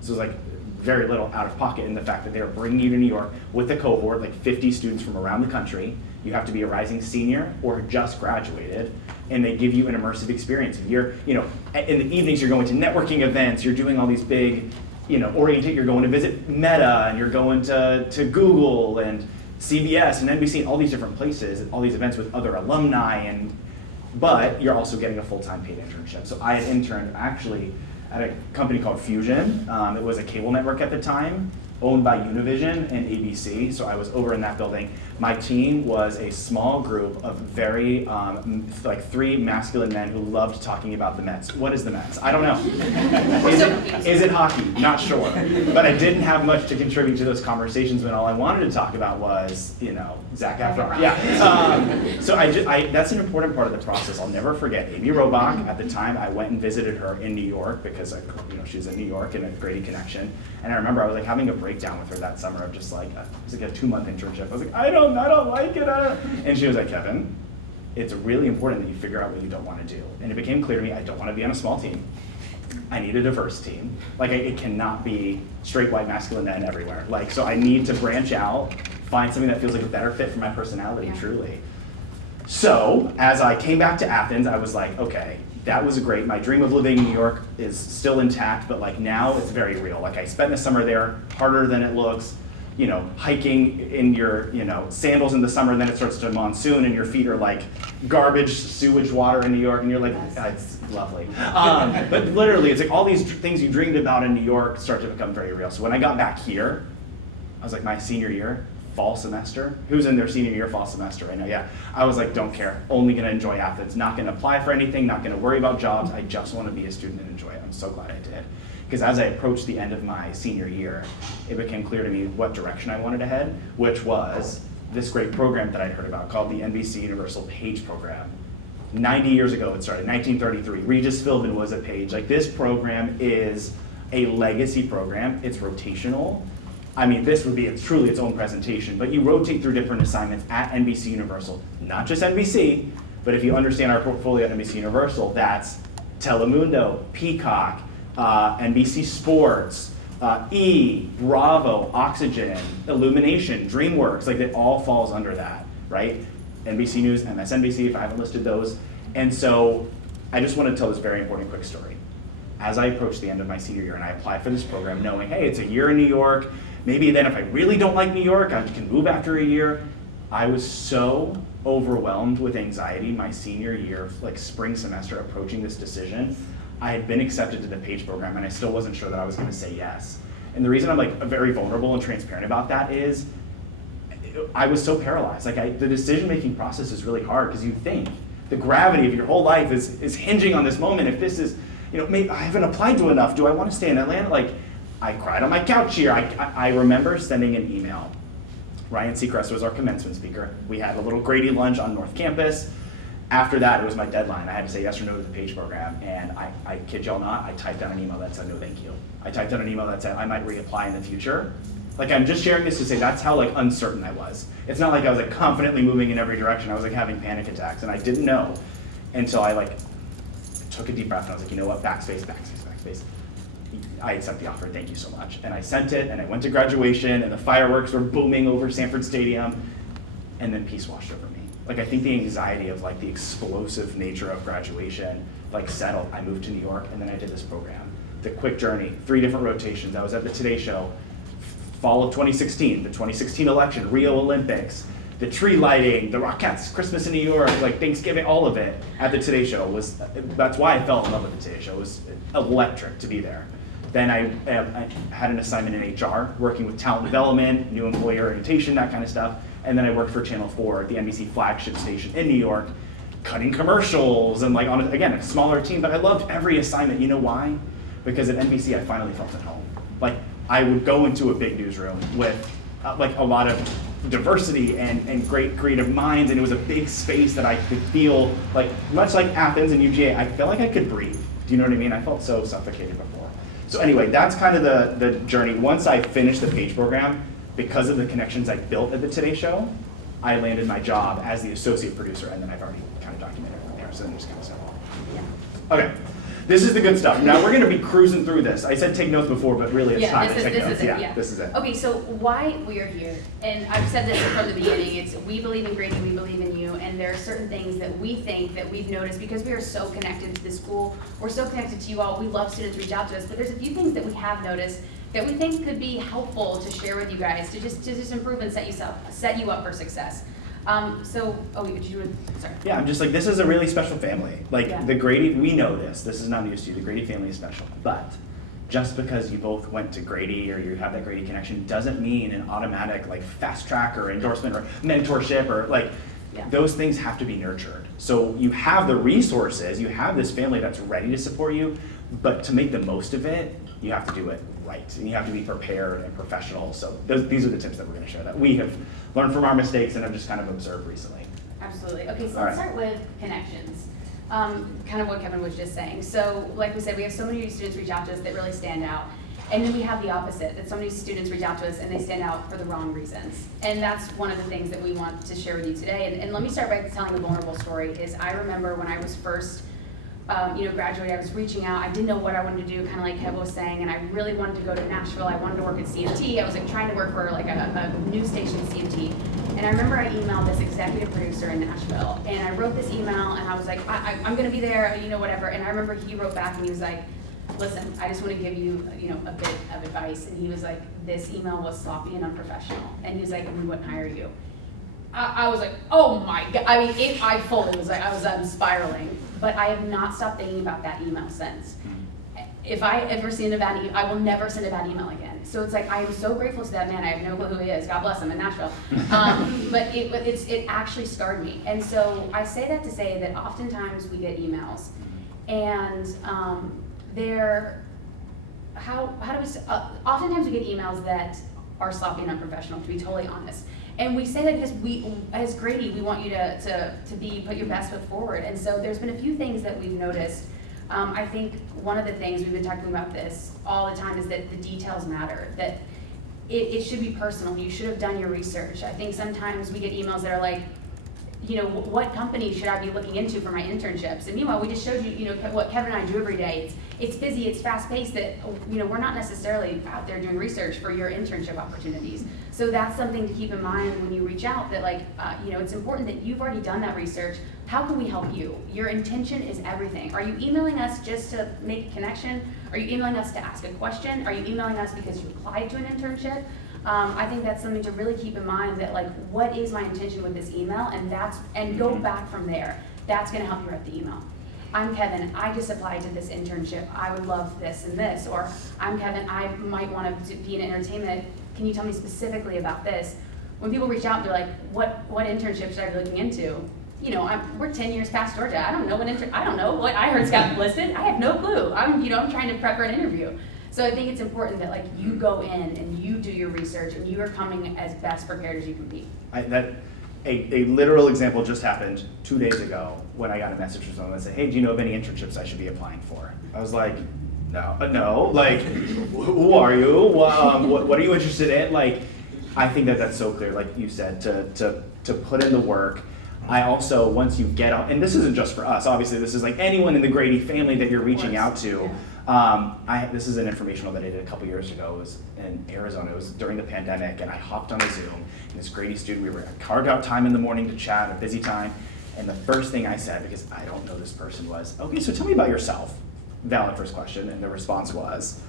So it's very little out of pocket in the fact that they're bringing you to New York with a cohort, 50 students from around the country. You have to be a rising senior or just graduated, and they give you an immersive experience. And you're, in the evenings you're going to networking events, you're doing all these big, you're going to visit Meta, and you're going to Google and CBS and NBC and all these different places, all these events with other alumni, but you're also getting a full-time paid internship. So I had interned actually at a company called Fusion. It was a cable network at the time, owned by Univision and ABC, so I was over in that building. My team was a small group of very, 3 masculine men who loved talking about the Mets. What is the Mets? I don't know. Is it hockey? Not sure. But I didn't have much to contribute to those conversations when all I wanted to talk about was, Zac Efron. Yeah. So that's an important part of the process. I'll never forget Amy Robach. At the time, I went and visited her in New York because, she's in New York and a Grady connection. And I remember I was having a breakdown with her that summer of just it was a 2-month internship. I was I don't like it. And she was like, Kevin, it's really important that you figure out what you don't want to do. And it became clear to me, I don't want to be on a small team. I need a diverse team. It cannot be straight white masculine men everywhere. So I need to branch out, find something that feels like a better fit for my personality, truly. So as I came back to Athens, I was okay, that was great. My dream of living in New York is still intact, but now it's very real. I spent the summer there, harder than it looks, hiking in your, sandals in the summer, and then it starts to monsoon and your feet are garbage, sewage water in New York, and you're it's lovely. But literally, it's all these things you dreamed about in New York start to become very real. So when I got back here, I was my senior year, fall semester. Who's in their senior year, fall semester? I know, yeah. I was don't care, only gonna enjoy Athens, not gonna apply for anything, not gonna worry about jobs, I just wanna be a student and enjoy it. I'm so glad I did. Because as I approached the end of my senior year, it became clear to me what direction I wanted to head, which was this great program that I'd heard about called the NBC Universal Page Program. 90 years ago it started, 1933. Regis Philbin was a page. Like, this program is a legacy program. It's rotational. I mean, this would be truly its own presentation, but you rotate through different assignments at NBC Universal. Not just NBC, but if you understand our portfolio at NBC Universal, that's Telemundo, Peacock, NBC Sports, E, Bravo, Oxygen, Illumination, DreamWorks, like it all falls under that, right? NBC News, MSNBC, if I haven't listed those. And so I just want to tell this very important quick story. As I approached the end of my senior year and I applied for this program knowing, hey, it's a year in New York, maybe then if I really don't like New York, I can move after a year. I was so overwhelmed with anxiety my senior year, like spring semester, approaching this decision. I had been accepted to the PAGE program and I still wasn't sure that I was gonna say yes. And the reason I'm like very vulnerable and transparent about that is I was so paralyzed. Like the decision-making process is really hard because you think the gravity of your whole life is hinging on this moment. If this is, maybe I haven't applied to enough. Do I want to stay in Atlanta? Like, I cried on my couch here. I remember sending an email. Ryan Seacrest was our commencement speaker. We had a little Grady lunch on North Campus. After that, it was my deadline. I had to say yes or no to the PAGE program. And I kid y'all not, I typed out an email that said no thank you. I typed out an email that said I might reapply in the future. Like, I'm just sharing this to say that's how like uncertain I was. It's not like I was like confidently moving in every direction. I was like having panic attacks and I didn't know until I like took a deep breath and I was like, you know what, backspace, backspace, backspace. I accept the offer, thank you so much. And I sent it and I went to graduation and the fireworks were booming over Sanford Stadium and then peace washed over me. Like, I think the anxiety of like the explosive nature of graduation like settled. I moved to New York and then I did this program. The quick journey, 3 different rotations. I was at the Today Show, fall of 2016, the 2016 election, Rio Olympics, the tree lighting, the Rockettes, Christmas in New York, like Thanksgiving, all of it at the Today Show that's why I fell in love with the Today Show. It was electric to be there. Then I had an assignment in HR, working with talent development, new employee orientation, that kind of stuff. And then I worked for Channel 4, the NBC flagship station in New York, cutting commercials and like again, a smaller team, but I loved every assignment. You know why? Because at NBC, I finally felt at home. Like, I would go into a big newsroom with like a lot of diversity and great creative minds, and it was a big space that I could feel like, much like Athens and UGA, I felt like I could breathe. Do you know what I mean? I felt so suffocated before. So anyway, that's kind of the journey. Once I finished the PAGE program, because of the connections I built at the Today Show, I landed my job as the associate producer, and then I've already kind of documented from there, so then just kind of stuff. Okay. This is the good stuff. Now we're going to be cruising through this. I said take notes before, but really it's time to take notes. This is it. Okay, so why we are here, and I've said this from the beginning, it's we believe in Grady, we believe in you, and there are certain things that we think that we've noticed because we are so connected to the school, we're so connected to you all, we love students reach out to us, but there's a few things that we have noticed that we think could be helpful to share with you guys to just improve and set you up for success. Sorry. Yeah, I'm just like, this is a really special family. Like, the Grady, we know this is not news to you, the Grady family is special. But just because you both went to Grady or you have that Grady connection doesn't mean an automatic like fast track or endorsement or mentorship or like, those things have to be nurtured. So you have the resources, you have this family that's ready to support you, but to make the most of it, you have to do it right. And you have to be prepared and professional. So these are the tips that we're going to share that we have learned from our mistakes and have just kind of observed recently. Absolutely. Okay, so let's start with connections. Kind of what Kevin was just saying. So like we said, we have so many students reach out to us that really stand out. And then we have the opposite, that so many students reach out to us and they stand out for the wrong reasons. And that's one of the things that we want to share with you today. And let me start by telling a vulnerable story. Is I remember when I was first graduated, I was reaching out. I didn't know what I wanted to do, kind of like Kevin was saying, and I really wanted to go to Nashville. I wanted to work at CMT. I was like trying to work for like a news station at CMT. And I remember I emailed this executive producer in Nashville, and I wrote this email, and I was like, I'm going to be there, whatever. And I remember he wrote back, and he was like, listen, I just want to give you, a bit of advice. And he was like, this email was sloppy and unprofessional. And he was like, we wouldn't hire you. I was like, oh my God. I mean, I fully was like, I was spiraling. But I have not stopped thinking about that email since. If I ever send a bad email, I will never send a bad email again. So it's like, I am so grateful to that man. I have no clue who he is. God bless him in Nashville. But it actually scarred me. And so I say that to say that oftentimes we get emails, and oftentimes we get emails that are sloppy and unprofessional, to be totally honest. And we say that because we, as Grady, we want you to put your best foot forward. And so there's been a few things that we've noticed. I think one of the things, we've been talking about this all the time, is that the details matter, that it should be personal. You should have done your research. I think sometimes we get emails that are like, what company should I be looking into for my internships? And meanwhile, we just showed you, what Kevin and I do every day. It's busy, it's fast paced, that, we're not necessarily out there doing research for your internship opportunities. So that's something to keep in mind when you reach out, that it's important that you've already done that research. How can we help you? Your intention is everything. Are you emailing us just to make a connection? Are you emailing us to ask a question? Are you emailing us because you applied to an internship? I think that's something to really keep in mind, that what is my intention with this email, and go back from there. That's gonna help you write the email. I'm Kevin, I just applied to this internship. I would love this and this. Or I'm Kevin, I might want to be in entertainment. Can you tell me specifically about this? When people reach out, they're like, what internship should I be looking into? We're 10 years past Georgia. I don't know I don't know what iHeart's got listed. I have no clue. I'm trying to prep for an interview. So I think it's important that you go in and you do your research and you are coming as best prepared as you can be. A literal example just happened 2 days ago when I got a message from someone that said, hey, do you know of any internships I should be applying for? I was like, no, who are you? What are you interested in? I think that's so clear, like you said, to put in the work. I also, once you get out, and this isn't just for us, obviously this is anyone in the Grady family that you're reaching out to. This is an informational that I did a couple years ago. It was in Arizona. It was during the pandemic, and I hopped on a Zoom, and this Grady student, we were carved out time in the morning to chat, a busy time, and the first thing I said, because I don't know this person, was, okay, so tell me about yourself. Valid first question, and the response was,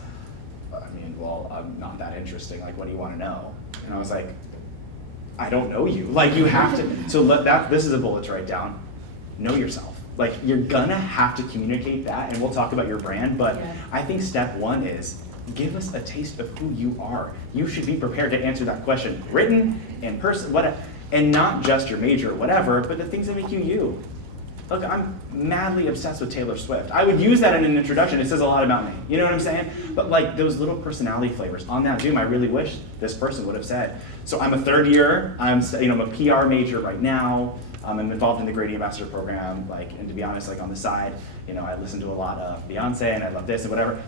I'm not that interesting, what do you want to know? And I was like, I don't know you. You have to, so this is a bullet to write down. Know yourself. You're gonna have to communicate that, and we'll talk about your brand, but yeah. I think step one is give us a taste of who you are. You should be prepared to answer that question, written, in person, whatever, and not just your major or whatever, but the things that make you you. Look, I'm madly obsessed with Taylor Swift. I would use that in an introduction. It says a lot about me. You know what I'm saying? But those little personality flavors on that Zoom, I really wish this person would have said. So I'm a third year. I'm a PR major right now. I'm involved in the Grady Ambassador program. And to be honest, on the side, I listen to a lot of Beyonce and I love this and whatever.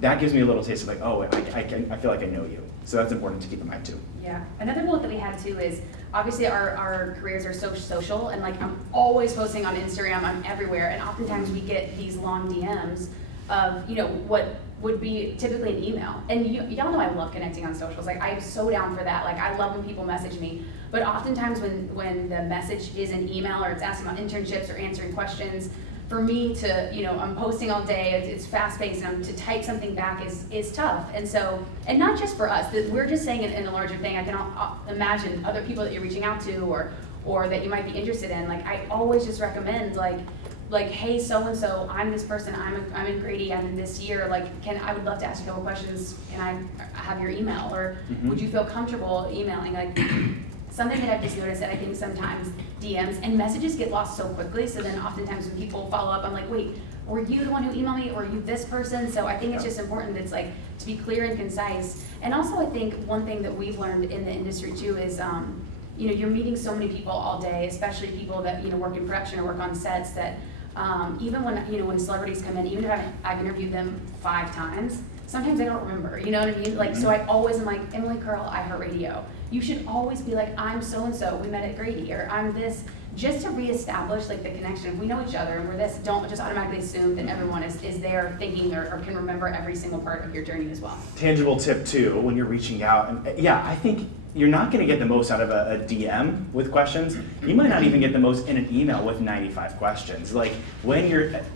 That gives me a little taste of I feel like I know you. So that's important to keep in mind too. Yeah. Another bullet that we had too is, obviously our careers are so social, and I'm always posting on Instagram, I'm everywhere, and oftentimes we get these long DMs of, what would be typically an email. And y'all know I love connecting on socials. I'm so down for that. I love when people message me. But oftentimes when the message is an email, or it's asking about internships or answering questions, for me to, I'm posting all day, it's fast-paced, and to type something back is tough. And so, and not just for us, we're just saying it in a larger thing. I can imagine other people that you're reaching out to or that you might be interested in. I always just recommend, hey, so-and-so, I'm this person, I'm in Grady, I'm in this year, I would love to ask you a couple questions, can I have your email? Or would you feel comfortable emailing? Something that I've just noticed that I think sometimes DMs and messages get lost so quickly, so then oftentimes when people follow up, I'm like, wait, were you the one who emailed me, or are you this person? So I think it's just important that's to be clear and concise. And also I think one thing that we've learned in the industry too is, you're meeting so many people all day, especially people that, work in production or work on sets, that even when celebrities come in, even if I've interviewed them 5 times, sometimes I don't remember, you know what I mean? So I always am Emily Curl, iHeartRadio. You should always be I'm so-and-so, we met at Grady, or I'm this, just to reestablish the connection. If we know each other and we're this, don't just automatically assume that everyone is there thinking or can remember every single part of your journey as well. Tangible tip too, when you're reaching out, and yeah, I think you're not gonna get the most out of a DM with questions. You might not even get the most in an email with 95 questions. When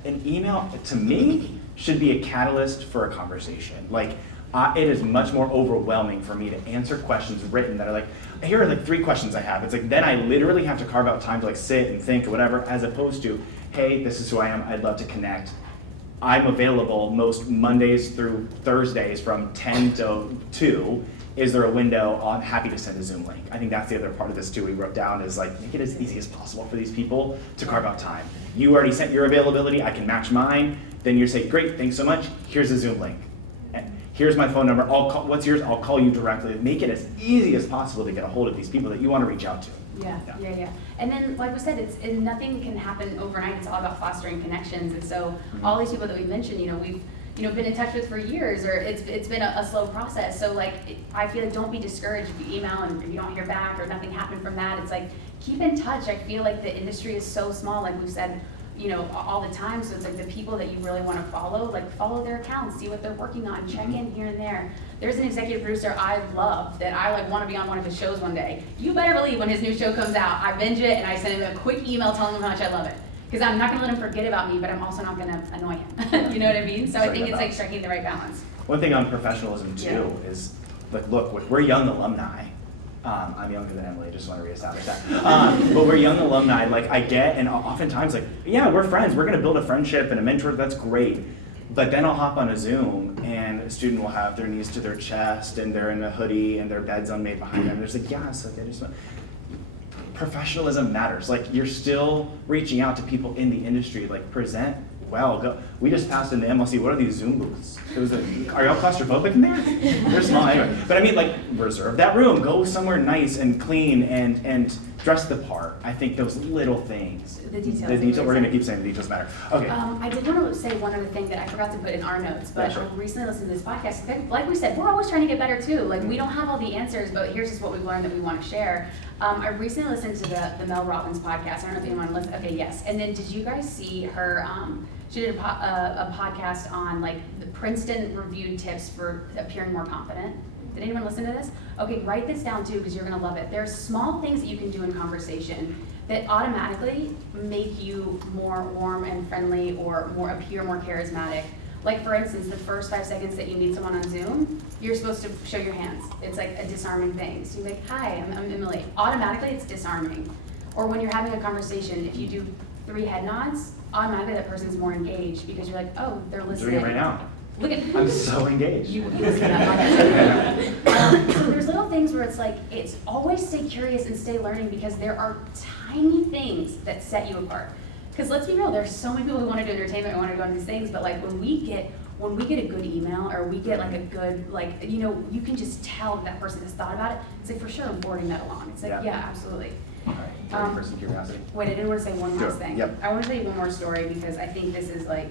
an email, to me, should be a catalyst for a conversation. It is much more overwhelming for me to answer questions written that are here are 3 questions I have. It's then I literally have to carve out time to sit and think or whatever, as opposed to, hey, this is who I am, I'd love to connect. I'm available most Mondays through Thursdays from 10 to 2. Is there a window? I'm happy to send a Zoom link. I think that's the other part of this too we wrote down is make it as easy as possible for these people to carve out time. You already sent your availability, I can match mine. Then you say, great, thanks so much, here's a Zoom link. here's my phone number, what's yours, I'll call you directly. Make it as easy as possible to get a hold of these people that you want to reach out to. Yeah. And then, like we said, nothing can happen overnight. It's all about fostering connections. And so all these people that we mentioned, we've been in touch with for years, or it's been a slow process. So like, I feel like don't be discouraged if you email and if you don't hear back or nothing happened from that. It's like, keep in touch. I feel like the industry is so small, like we've said, all the time. So it's like the people that you really want to follow, like follow their accounts, see what they're working on, check in here and there. There's an executive producer I love that I like want to be on one of his shows one day. You better believe when his new show comes out, I binge it and I send him a quick email telling him how much I love it. Because I'm not going to let him forget about me, but I'm also not going to annoy him. You know what I mean? So I think it's like striking the right balance. One thing on professionalism too is, like, look, we're young alumni. I'm younger than Emily, just want to reestablish that. But we're young alumni, like I get, and oftentimes like, yeah, we're friends, we're gonna build a friendship and a mentor, that's great. But then I'll hop on a Zoom and a student will have their knees to their chest and they're in a hoodie and their bed's unmade behind them. There's like, yes, like I just want, professionalism matters. Like you're still reaching out to people in the industry, like present well. We just passed into MLC, what are these Zoom booths? Are y'all claustrophobic in there? They're small anyway. But I mean, like, reserve that room, go somewhere nice and clean and dress the part. I think those little things. The details. We're gonna keep saying the details matter. Okay. I did want to say one other thing that I forgot to put in our notes, but Yeah, sure. I recently listened to this podcast. Like we said, we're always trying to get better too. Like we don't have all the answers, but here's just what we've learned that we want to share. I recently listened to the Mel Robbins podcast. I don't know if anyone listened. Okay, yes. And then did you guys see her? She did a podcast on like the Princeton reviewed tips for appearing more confident. Did anyone listen to this? Okay, write this down too because you're gonna love it. There are small things that you can do in conversation that automatically make you more warm and friendly or appear more charismatic. Like for instance, the first 5 seconds that you meet someone on Zoom, you're supposed to show your hands. It's like a disarming thing. So you're like, hi, I'm Emily. Automatically it's disarming. Or when you're having a conversation, if you do 3 head nods, automatically that person's more engaged because you're like, oh, they're listening. I'm doing it right now. Look at I'm so engaged. You listen to that podcast. So there's little things where it's like, it's always stay curious and stay learning because there are tiny things that set you apart. Because let's be real, there's so many people who want to do entertainment and want to go on these things, but like when we get a good email or we get like a good, like, you can just tell that person has thought about it. It's like, for sure, I'm forwarding that along. It's like, yeah absolutely. All right, ready for some curiosity? Wait, I did want to say one Sure. last thing. Yep. I want to tell you one more story because I think this is like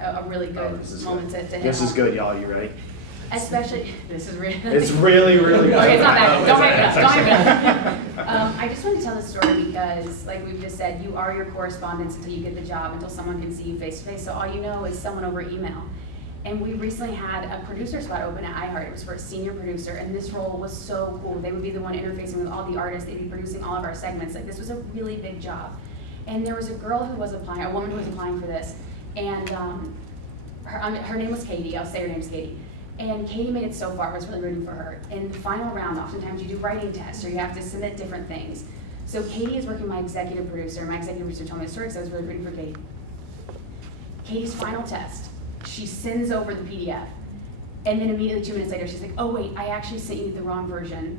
a really good This is moment good. to hit This is home. good, y'all. You ready? Especially, this is really. It's really, really good. Okay, it's not that. Don't hype it up. Don't hype it up. I just want to tell this story because, like we've just said, you are your correspondence until you get the job, until someone can see you face to face. So all you know is someone over email. And we recently had a producer spot open at iHeart. It was for a senior producer, and this role was so cool. They would be the one interfacing with all the artists. They'd be producing all of our segments. Like, this was a really big job. And there was a girl who was applying, a woman who was applying for this, and her name was Katie. I'll say her name's Katie. And Katie made it so far. I was really rooting for her. In the final round, oftentimes you do writing tests, or you have to submit different things. So Katie is working with my executive producer. My executive producer told me the story because I was really rooting for Katie. Katie's final test, she sends over the PDF. And then immediately 2 minutes later, she's like, oh wait, I actually sent you the wrong version.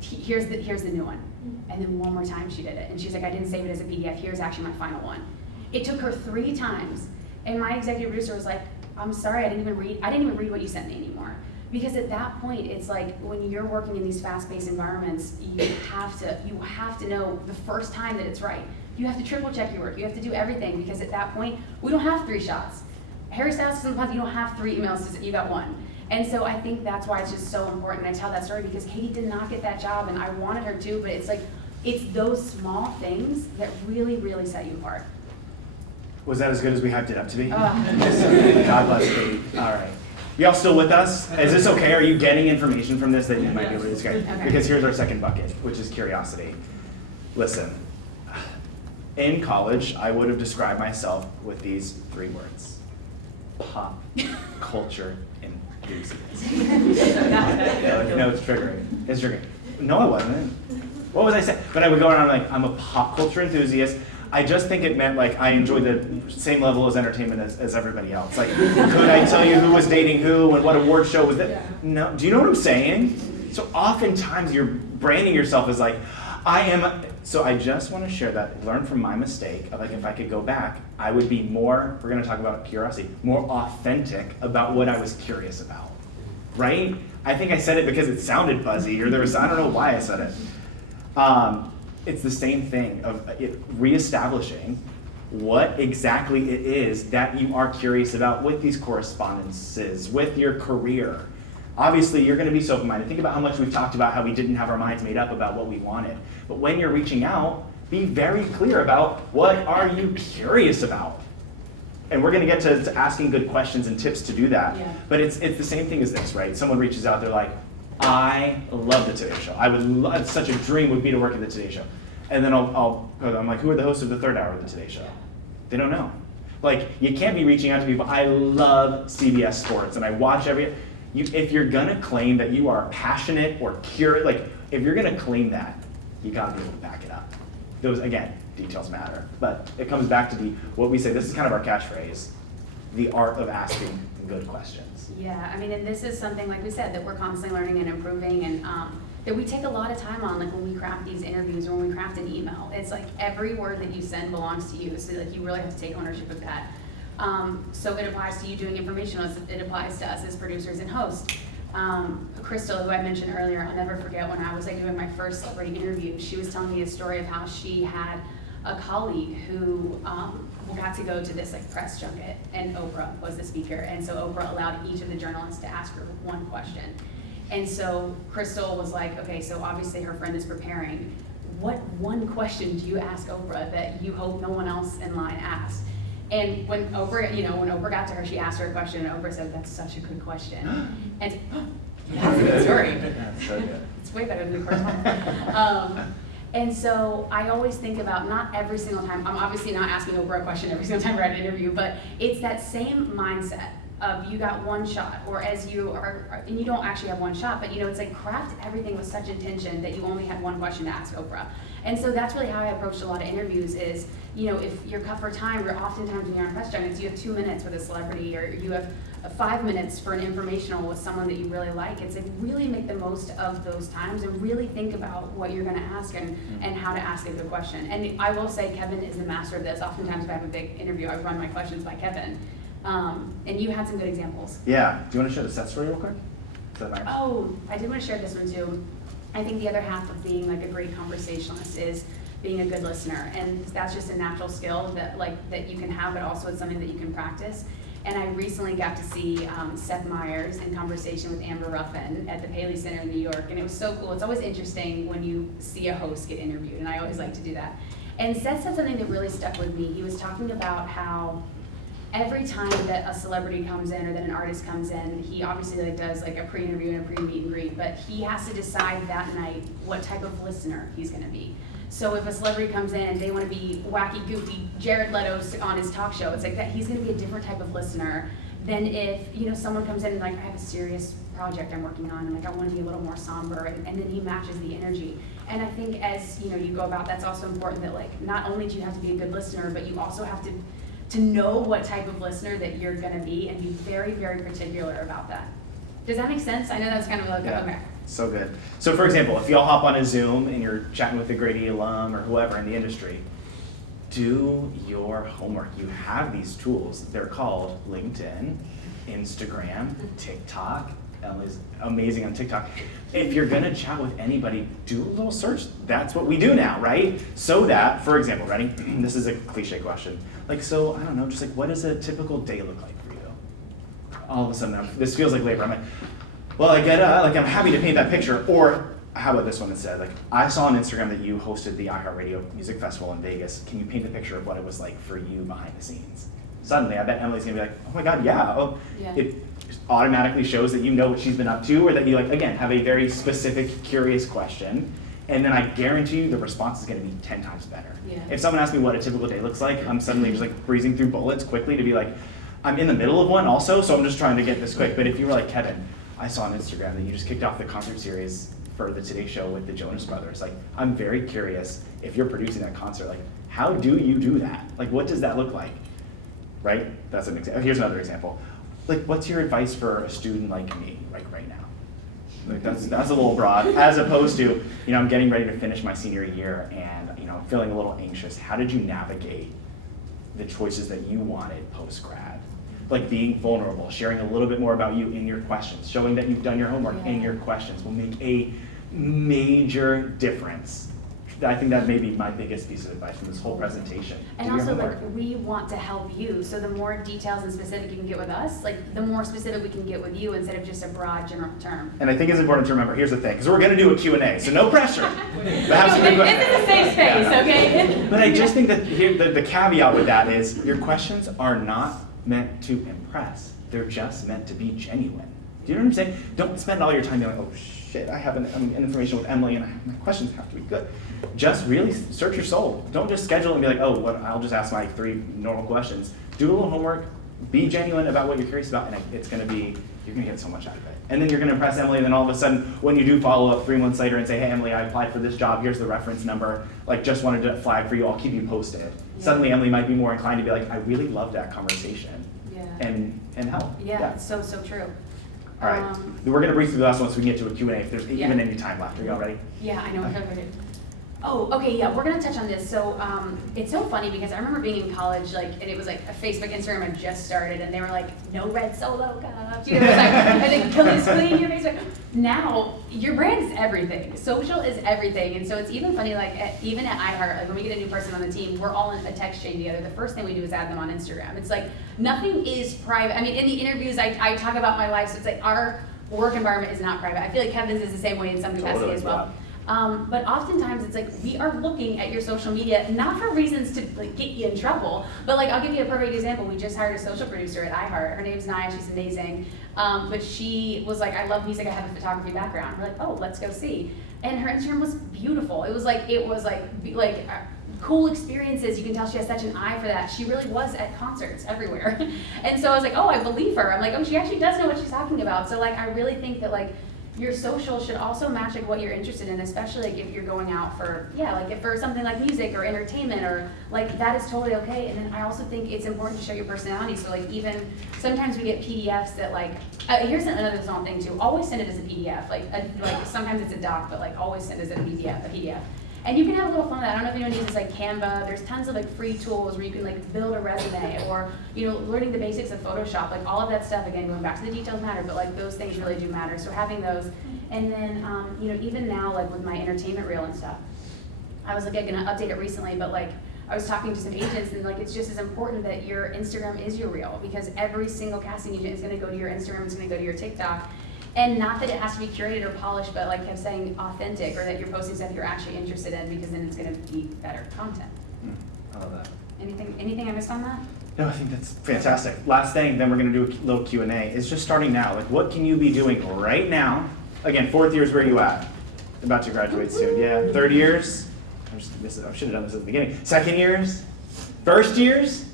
Here's the new one. And then one more time she did it. And she's like, I didn't save it as a PDF. Here's actually my final one. It took her 3 times. And my executive producer was like, I'm sorry, I didn't even read what you sent me anymore. Because at that point, it's like when you're working in these fast-paced environments, you have to know the first time that it's right. You have to triple check your work. You have to do everything because at that point, we don't have 3 shots. Harry Styles says you don't have 3 emails, you got 1. And so I think that's why it's just so important. I tell that story because Katie did not get that job and I wanted her to, but it's like, it's those small things that really, really set you apart. Was that as good as we hyped it up to be? God bless Katie. All right. Y'all still with us? Is this okay? Are you getting information from this that you might be able to discuss? Okay. Because here's our second bucket, which is curiosity. Listen, in college, I would have described myself with these 3 words. Pop culture enthusiast. No, it's triggering. It's triggering. No, I wasn't. What was I saying? But I would go around like, I'm a pop culture enthusiast. I just think it meant like I enjoyed the same level of entertainment as everybody else. Like, could I tell you who was dating who and what award show was that? Yeah. No. Do you know what I'm saying? So oftentimes you're branding yourself as like, so I just want to share that, learn from my mistake of like, if I could go back, I would be more, we're going to talk about curiosity, more authentic about what I was curious about. right? I think I said it because it sounded buzzy, or I don't know why I said it. It's the same thing of it reestablishing what exactly it is that you are curious about with these correspondences, with your career. Obviously, you're going to be so open-minded. Think about how much we've talked about how we didn't have our minds made up about what we wanted. But when you're reaching out, be very clear about what are you curious about. And we're going to get to asking good questions and tips to do that. Yeah. But it's the same thing as this, right? Someone reaches out, they're like, I love the Today Show. I would love, such a dream would be to work at the Today Show. And then I'm like, who are the hosts of the third hour of the Today Show? They don't know. Like, you can't be reaching out to people. I love CBS Sports and I watch if you're gonna claim that you are passionate or curious, like if you're gonna claim that, you gotta be able to back it up. Those, again, details matter. But it comes back to what we say, this is kind of our catchphrase, the art of asking good questions. Yeah, I mean, and this is something, like we said, that we're constantly learning and improving, and that we take a lot of time on, like when we craft these interviews or when we craft an email. It's like every word that you send belongs to you, so like you really have to take ownership of that. So it applies to you doing informational, it applies to us as producers and hosts. Crystal, who I mentioned earlier, I'll never forget when I was like doing my first celebrity interview, she was telling me a story of how she had a colleague who got to go to this like press junket, and Oprah was the speaker, and so Oprah allowed each of the journalists to ask her one question. And so Crystal was like, okay, so obviously her friend is preparing. What one question do you ask Oprah that you hope no one else in line asked? And when Oprah got to her, she asked her a question, and Oprah said, "That's such a good question." And that's a good story. It's way better than the correspondent. And so I always think about, not every single time, I'm obviously not asking Oprah a question every single time we're at an interview, but it's that same mindset of you got one shot, or as you are, and you don't actually have one shot, but it's like craft everything with such intention that you only had one question to ask Oprah. And so that's really how I approached a lot of interviews is, if you're cut for time, or oftentimes when you're on press junkets, you have 2 minutes with a celebrity, or you have 5 minutes for an informational with someone that you really like. It's like really make the most of those times and really think about what you're going to ask and how to ask a good question. And I will say Kevin is the master of this. Oftentimes if I have a big interview, I run my questions by Kevin. And you had some good examples. Yeah. Do you want to share the set story real quick? Oh, I did want to share this one too. I think the other half of being like a great conversationalist is being a good listener, and that's just a natural skill that you can have, but also it's something that you can practice. And I recently got to see Seth Meyers in conversation with Amber Ruffin at the Paley Center in New York, and it was so cool. It's always interesting when you see a host get interviewed, and I always like to do that. And Seth said something that really stuck with me. He was talking about how every time that a celebrity comes in or that an artist comes in, he obviously does a pre-interview and a pre-meet and greet, but he has to decide that night what type of listener he's going to be. So if a celebrity comes in and they want to be wacky, goofy, Jared Leto's on his talk show, it's like that he's going to be a different type of listener than if someone comes in and I have a serious project I'm working on and I want to be a little more somber, and then he matches the energy. And I think as you go about, that's also important that not only do you have to be a good listener, but you also have to know what type of listener that you're going to be and be very, very particular about that. Does that make sense? I know that's kind of okay. So good. So for example, if y'all hop on a Zoom and you're chatting with a Grady alum or whoever in the industry, do your homework. You have these tools. They're called LinkedIn, Instagram, TikTok. Emily's amazing on TikTok. If you're gonna chat with anybody, do a little search. That's what we do now, right? So that, for example, ready? This is a cliche question. So I don't know, just what does a typical day look like for you? All of a sudden, this feels like labor. I'm like, well, I get I'm happy to paint that picture. Or how about this one instead? I saw on Instagram that you hosted the iHeartRadio Music Festival in Vegas. Can you paint a picture of what it was like for you behind the scenes? Suddenly, I bet Emily's gonna be like, oh my God, yeah. Oh, yeah. It just automatically shows that you know what she's been up to, or that you again, have a very specific, curious question. And then I guarantee you the response is gonna be 10 times better. Yeah. If someone asks me what a typical day looks like, I'm suddenly just breezing through bullets quickly to be I'm in the middle of one also, so I'm just trying to get this quick. But if you were like, Kevin, I saw on Instagram that you just kicked off the concert series for the Today Show with the Jonas Brothers. I'm very curious, if you're producing that concert, how do you do that? What does that look like? Right? That's an example. Here's another example. What's your advice for a student like me, right now? That's a little broad, as opposed to, I'm getting ready to finish my senior year and, I'm feeling a little anxious. How did you navigate the choices that you wanted post-grad? like being vulnerable, sharing a little bit more about you in your questions, showing that you've done your homework in your questions will make a major difference. I think that may be my biggest piece of advice from this whole presentation. And also, like, we want to help you, so the more details and specific you can get with us, like, the more specific we can get with you instead of just a broad general term. And I think it's important to remember, here's the thing, because we're going to do a Q&A, so no pressure. This is a safe space, okay? But I just think that the caveat with that is your questions are not meant to impress. They're just meant to be genuine. Do you know what I'm saying? Don't spend all your time being like, oh shit, I have an information with Emily and my questions have to be good. Just really search your soul. Don't just schedule and be like, oh, I'll just ask my 3 normal questions. Do a little homework, be genuine about what you're curious about, and it's gonna be, you're gonna get so much out of it. And then you're gonna impress Emily, and then all of a sudden, when you do follow up 3 months later and say, hey Emily, I applied for this job, here's the reference number, like just wanted to flag for you, I'll keep you posted. Yeah. Suddenly Emily might be more inclined to be like, I really love that conversation. Yeah. And help. Yeah, it's so true. All right, we're gonna breeze through the last one so we can get to a Q&A if there's even any time left. Are you all ready? Yeah, I know. Okay. Oh, okay, yeah, we're gonna touch on this. So it's so funny because I remember being in college, like, and it was like a Facebook, Instagram had just started, and they were like, no red solo cups, you know, it was like, I think clean your Facebook. Now, your brand is everything. Social is everything, and so it's even funny, like, even at iHeart, like when we get a new person on the team, we're all in a text chain together. The first thing we do is add them on Instagram. It's like, nothing is private. I mean, in the interviews, I talk about my life, so it's like our work environment is not private. I feel like Kevin's is the same way in some capacity as well. But oftentimes it's like we are looking at your social media not for reasons to like get you in trouble, but like I'll give you a perfect example. We just hired a social producer at iHeart. Her name's Naya. She's amazing. But she was like, I love music. I have a photography background. We're like, oh, let's go see. And her Instagram was beautiful. It was like cool experiences. You can tell she has such an eye for that. She really was at concerts everywhere. And so I was like, oh, I believe her. I'm like, oh, she actually does know what she's talking about. So like I really think that like your social should also match like what you're interested in, especially like if you're going out for, like if for something like music or entertainment or like that is totally okay. And then I also think it's important to show your personality. So like even sometimes we get PDFs that like, here's another small thing too, always send it as a PDF. Like sometimes it's a doc, but like always send it as a PDF. And you can have a little fun with that. I don't know if anyone uses like Canva. There's tons of like free tools where you can like build a resume or, you know, learning the basics of Photoshop, like all of that stuff. Again, going back to the details matter, but like those things really do matter. So having those, and then, you know, even now like with my entertainment reel and stuff, I was like, I'm gonna update it recently, but like I was talking to some agents and like it's just as important that your Instagram is your reel because every single casting agent is gonna go to your Instagram, it's gonna go to your TikTok. And not that it has to be curated or polished, but like I'm saying, authentic, or that you're posting stuff you're actually interested in, because then it's going to be better content. I love that. Anything I missed on that? No, I think that's fantastic. Last thing, then we're going to do a little Q&A. Is just starting now. Like, what can you be doing right now? Again, 4th years, where are you at? About to graduate soon. Yeah, 3rd years. I should have done this at the beginning. 2nd years, 1st years.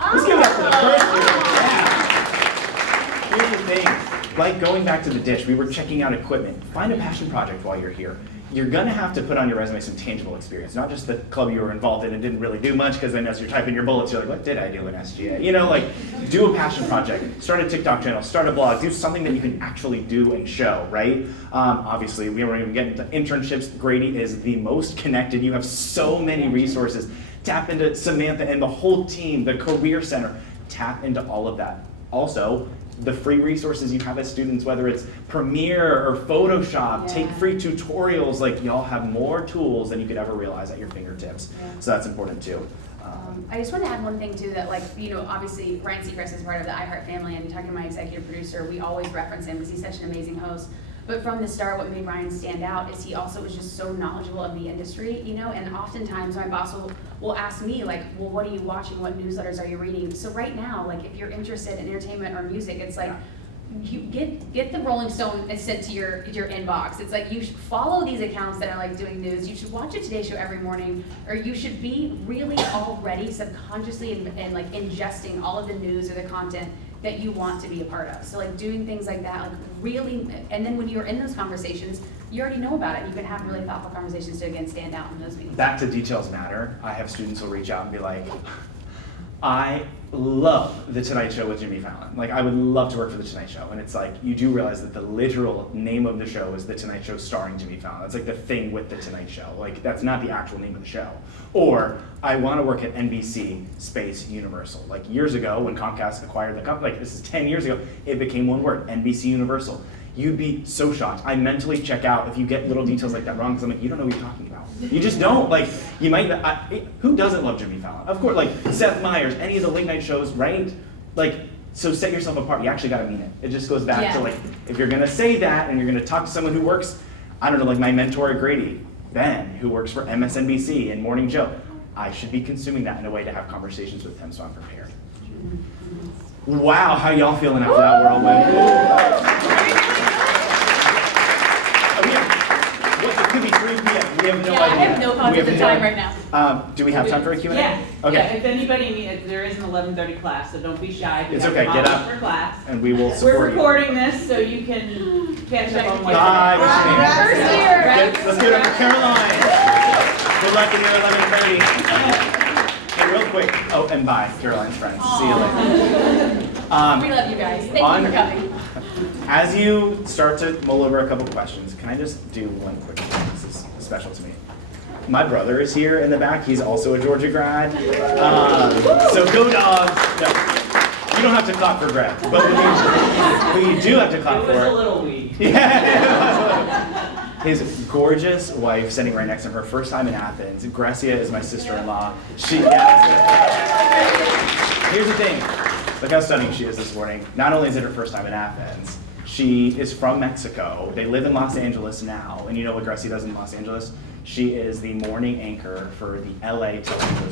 Let's give it up for the 1st years. Yeah. Here's the thing. Like going back to the ditch, we were checking out equipment. Find a passion project while you're here. You're gonna have to put on your resume some tangible experience, not just the club you were involved in and didn't really do much, because then as you're typing your bullets, you're like, what did I do in SGA? You know, like, do a passion project, start a TikTok channel, start a blog, do something that you can actually do and show, right? Obviously, we weren't even getting to internships. Grady is the most connected. You have so many resources. Tap into Samantha and the whole team, the Career Center. Tap into all of that. Also, the free resources you have as students, whether it's Premiere or Photoshop, take free tutorials, like y'all have more tools than you could ever realize at your fingertips. So that's important too. I just want to add one thing too, that like, you know, obviously Ryan Seacrest is part of the iHeart family, and talking to my executive producer, we always reference him because he's such an amazing host. But from the start, what made Ryan stand out is he also was just so knowledgeable of the industry, you know, and oftentimes my boss will ask me like, well, what are you watching? What newsletters are you reading? So right now, like if you're interested in entertainment or music, it's like, you get the Rolling Stone sent to your inbox. It's like you should follow these accounts that are like doing news. You should watch a Today Show every morning, or you should be really already subconsciously and like ingesting all of the news or the content that you want to be a part of. So like doing things like that, like really, and then when you're in those conversations, you already know about it. And you can have really thoughtful conversations to again stand out in those meetings. Back to details matter. I have students who reach out and be like, I love The Tonight Show with Jimmy Fallon. Like, I would love to work for The Tonight Show. And it's like, you do realize that the literal name of the show is The Tonight Show starring Jimmy Fallon. That's like the thing with The Tonight Show. Like, that's not the actual name of the show. Or, I want to work at NBC space Universal. Like, years ago, when Comcast acquired the company, like, this is 10 years ago, it became one word, NBC Universal. You'd be so shocked. I mentally check out if you get little details like that wrong, because I'm like, you don't know what you're talking about. You just don't. Like, you might, who doesn't love Jimmy Fallon? Of course, like Seth Meyers, any of the late night shows, right? Like, so set yourself apart. You actually gotta mean it. It just goes back to like, if you're gonna say that and you're gonna talk to someone who works, I don't know, like my mentor at Grady, Ben, who works for MSNBC and Morning Joe, I should be consuming that in a way to have conversations with him so I'm prepared. Wow, how y'all feeling after that whirlwind? It could be 3 p.m. We have no idea. I have no concept of time right now. Do we have time for a Q&A? Yeah. Okay. Yeah, if anybody needs, there is an 11:30 class, so don't be shy. You It's have okay, to get pop up. For class. And we will support We're you. recording this, so you can catch up on what. Bye. First year. Let's give it up for Caroline. Good luck in your 11:30. Hey, real quick. Oh, and bye, Caroline's friends. See you later. We love you guys. Thank you for coming. As you start to mull over a couple questions, can I just do one quick thing? This is special to me. My brother is here in the back. He's also a Georgia grad. So go Dogs. No, you don't have to clap for Greg, but what you do have to clap It was a for. little weak. Yeah. His gorgeous wife sitting right next to him, her first time in Athens. Gracia is my sister-in-law. Here's the thing. Look how stunning she is this morning. Not only is it her first time in Athens, she is from Mexico. They live in Los Angeles now. And you know what Gracia does in Los Angeles? She is the morning anchor for the LA Telemundo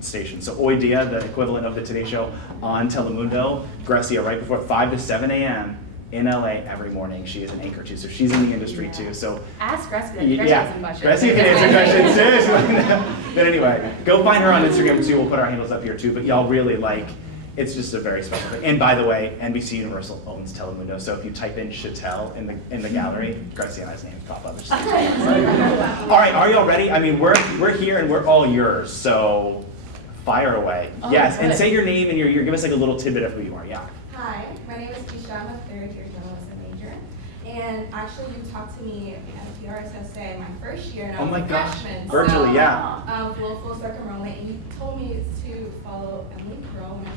station. So Hoy Dia, the equivalent of the Today Show on Telemundo, Gracia right before 5 to 7 a.m. in LA every morning. She is an anchor too. So she's in the industry too. So Ask Gracia. yeah, has some questions. Gracia can answer questions too. But anyway, go find her on Instagram too. We'll put our handles up here too. But y'all really it's just a very special thing. And by the way, NBC Universal owns Telemundo. So if you type in Schatell in the gallery, Gracia and I's names pop up. It's just all right, are y'all ready? I mean, we're here and we're all yours. So fire away. Oh, yes, and good. say your name and your give us like a little tidbit of who you are. Yeah. Hi, my name is Keisha. I'm a third-year journalism major. And actually, you talked to me at PRSSA my first year, and I Oh was my a gosh. freshman. Virtually, so, yeah. full circumrollment, and you told me to follow Emily Curl when I was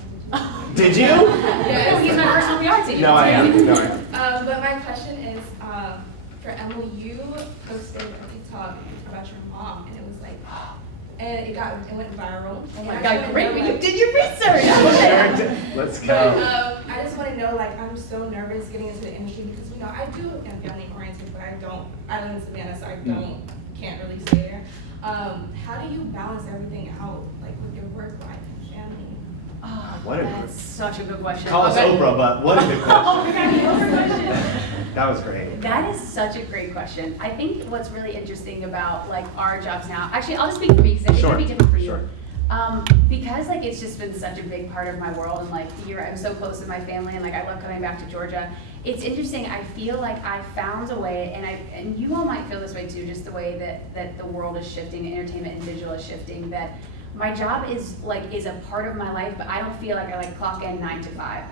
Did you? Oh, he's my personal PR team. No, I am. No, I am. But my question is, for Emily, you posted a TikTok about your mom, and it was like, and it went viral. Oh And my I God, just great, wanna but know, you like- did your research. Let's But go. I just want to know, like, I'm so nervous getting into the industry because, you know, I am family oriented, but I live in Savannah, so can't really stay there. How do you balance everything out, like, with your work life and family? Oh, What a that's such a good question. Call us Okay. Oprah, but what a good Oh question. my God, the Oprah question. That was great. That is such a great question. I think what's really interesting about like our jobs now, actually I'll just speak for me because it's Sure, gonna be different for you. sure. Because like it's just been such a big part of my world and like I'm so close with my family and like I love coming back to Georgia. It's interesting, I feel like I found a way, and you all might feel this way too, just the way that the world is shifting, entertainment and visual is shifting, that my job is a part of my life, but I don't feel like I clock in 9 to 5.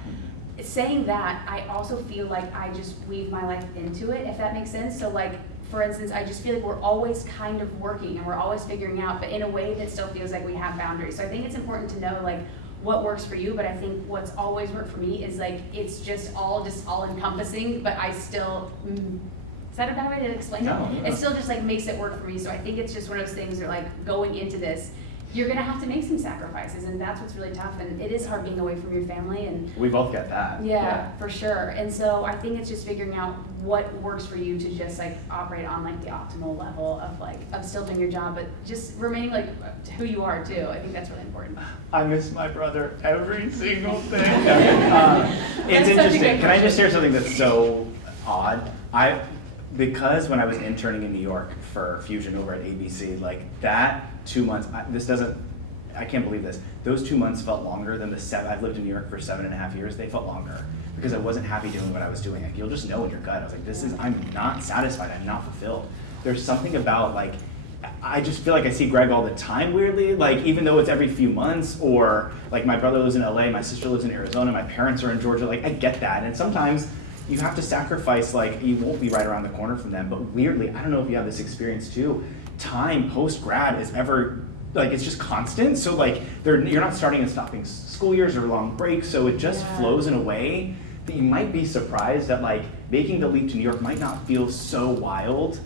Saying that, I also feel like I just weave my life into it, if that makes sense. So like, for instance, I just feel like we're always kind of working and we're always figuring out, but in a way that still feels like we have boundaries. So I think it's important to know like what works for you, but I think what's always worked for me is like, it's just all encompassing, but I still, is that a bad way to explain No. it? It still just like makes it work for me. So I think it's just one of those things that like going into this, you're gonna have to make some sacrifices, and that's what's really tough. And it is hard being away from your family, and We both get that. yeah, for sure. And so I think it's just figuring out what works for you to just like operate on like the optimal level of still doing your job, but just remaining like who you are too. I think that's really important. I miss my brother every single day. It's That's such a interesting. good Can I just question. share something that's so odd? Because when I was interning in New York for Fusion over at ABC, like that 2 months, I can't believe this. Those 2 months felt longer than I've lived in New York for 7.5 years. They felt longer because I wasn't happy doing what I was doing. Like, you'll just know in your gut. I was like, I'm not satisfied. I'm not fulfilled. There's something about like, I just feel like I see Greg all the time, weirdly, like even though it's every few months, or like my brother lives in LA, my sister lives in Arizona, my parents are in Georgia, like I get that. And sometimes you have to sacrifice, like you won't be right around the corner from them, but weirdly, I don't know if you have this experience too, time post-grad is ever, like it's just constant. So like you're not starting and stopping school years or long breaks, so it just flows in a way that you might be surprised that like making the leap to New York might not feel so wild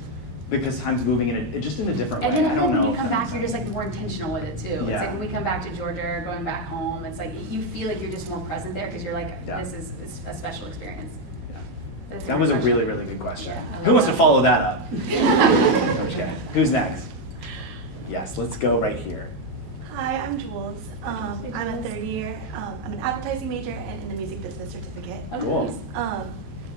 because time's moving just in a different way. And then I don't know when you if come that back, makes you're just sense. like more intentional with it too. Yeah. It's like when we come back to Georgia or going back home, it's like you feel like you're just more present there because you're like, Yeah. this is a special experience. Yeah. That's That was a great really, question. really good question. Yeah, I Who love wants to that. follow that up? I'm just kidding. Who's next? Yes, let's go right here. Hi, I'm Jules. I'm a third year. I'm an advertising major and in the music business certificate. Oh, Cool. nice.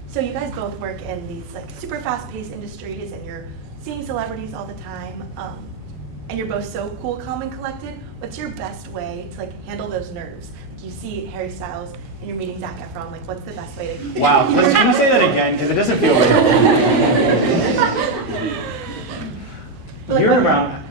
So you guys both work in these like super fast-paced industries, and you're seeing celebrities all the time. And you're both so cool, calm, and collected. What's your best way to like handle those nerves? Like you see Harry Styles and you're meeting Zac Efron. Like, what's the best way to? Wow, can you say that again? Because it doesn't feel real. Like, You're when- around.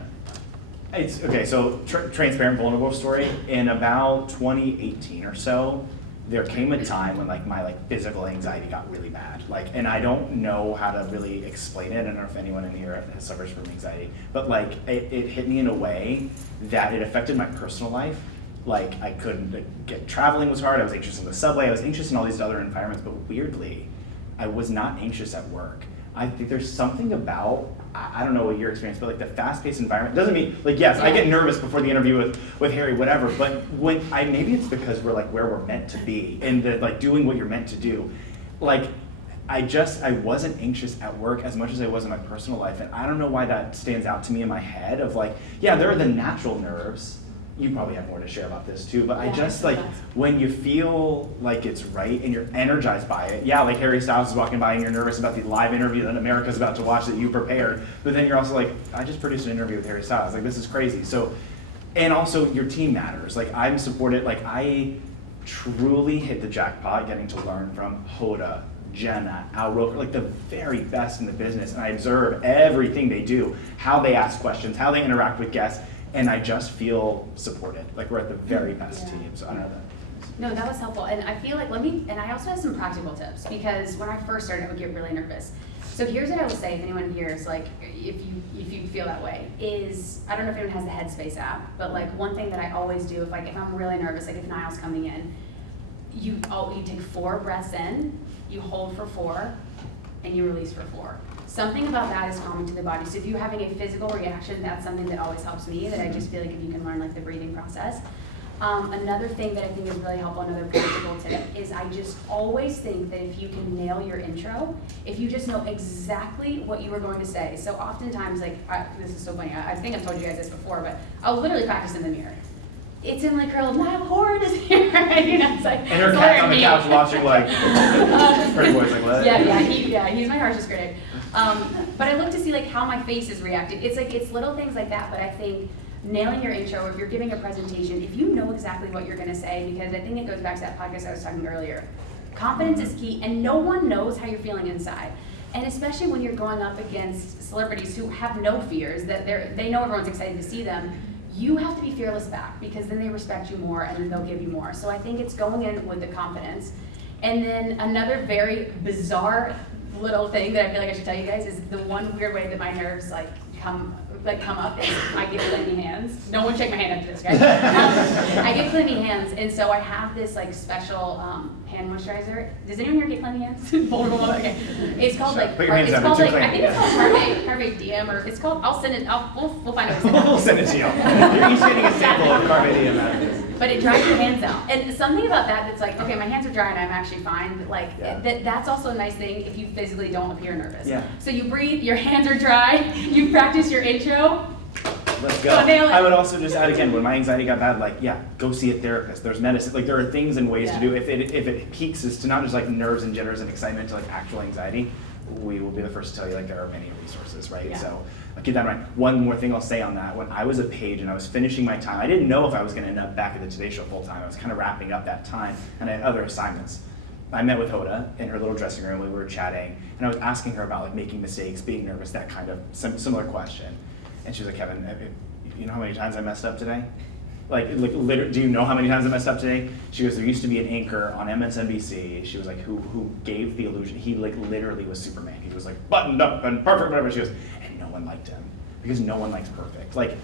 It's okay. So transparent, vulnerable story. In about 2018 or so, there came a time when like my like physical anxiety got really bad. Like, and I don't know how to really explain it. I don't know if anyone in here suffers from anxiety, but like it hit me in a way that it affected my personal life. Like I couldn't get traveling was hard. I was anxious in the subway. I was anxious in all these other environments. But weirdly, I was not anxious at work. I think there's something about, I don't know what your experience, but like the fast-paced environment doesn't mean, like yes, I get nervous before the interview with Harry, whatever, but when maybe it's because we're like where we're meant to be and the like doing what you're meant to do. Like I wasn't anxious at work as much as I was in my personal life, and I don't know why that stands out to me in my head of like, yeah, there are the natural nerves. You probably have more to share about this too, but I just like when you feel like it's right and you're energized by it. Yeah, like Harry Styles is walking by and you're nervous about the live interview that America's about to watch that you prepared, but then you're also like, I just produced an interview with Harry Styles. Like this is crazy. So, and also your team matters. Like I'm supported. Like I truly hit the jackpot getting to learn from Hoda, Jenna, Al Roker, like the very best in the business, and I observe everything they do, how they ask questions, how they interact with guests. And I just feel supported, like we're at the very best team. So I don't know that. No, that was helpful. And I feel like, and I also have some practical tips because when I first started, I would get really nervous. So here's what I would say if anyone here is like, if you feel that way, is, I don't know if anyone has the Headspace app, but like one thing that I always do if I'm really nervous, like if Niall's coming in, you take 4 breaths in, you hold for 4, and you release for 4. Something about that is calming to the body. So if you're having a physical reaction, that's something that always helps me, that I just feel like if you can learn like the breathing process. Another thing that I think is really helpful, another practical tip, is I just always think that if you can nail your intro, if you just know exactly what you were going to say. So oftentimes, like, this is so funny, I think I've told you guys this before, but I'll literally practice in the mirror. It's in like her Niall Horan is here, you know, it's like. And her cat's on the couch watching like, pretty boys like what? He's my harshest critic. But I look to see like how my face is reacting. It's little things like that, but I think nailing your intro, if you're giving a presentation, if you know exactly what you're gonna say, because I think it goes back to that podcast I was talking earlier. Confidence is key, and no one knows how you're feeling inside. And especially when you're going up against celebrities who have no fears, that they know everyone's excited to see them, you have to be fearless back, because then they respect you more and then they'll give you more. So I think it's going in with the confidence. And then another very bizarre little thing that I feel like I should tell you guys is the one weird way that my nerves come up is I get clammy hands. No one shake my hand after this, guys. I get clammy hands, and so I have this like special hand moisturizer. Does anyone here get clammy hands? Vulnerable. Okay. It's called like. Put your hands It's down, called too like. I clammy. think it's called Carve Diem, or it's called. I'll send it. We'll find out. We'll send it to you. You're each getting a sample of Carve Diem out of this. But it dries your hands out. And something about that's like, okay, my hands are dry and I'm actually fine. But like, that's also a nice thing if you physically don't appear nervous. Yeah. So you breathe, your hands are dry, you practice your intro. Let's go. Go nail it. I would also just add again, when my anxiety got bad, like, go see a therapist. There's medicine. Like, there are things and ways to do. If it peaks is to not just like nerves and jitters and excitement to like actual anxiety, we will be the first to tell you like there are many resources, right? Yeah. So keep that in mind. One more thing I'll say on that: when I was a page and I was finishing my time, I didn't know if I was going to end up back at the Today Show full time. I was kind of wrapping up that time, and I had other assignments. I met with Hoda in her little dressing room. We were chatting, and I was asking her about like making mistakes, being nervous, that kind of similar question. And she was like, Kevin, you know how many times I messed up today? Like literally, do you know how many times I messed up today? She goes, there used to be an anchor on MSNBC. She was like, who gave the illusion, he like literally was Superman. He was like buttoned up and perfect, whatever. She goes, and no one liked him because no one likes perfect. Like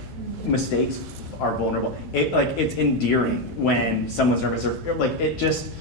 mistakes are vulnerable. It's endearing when someone's nervous or like it just,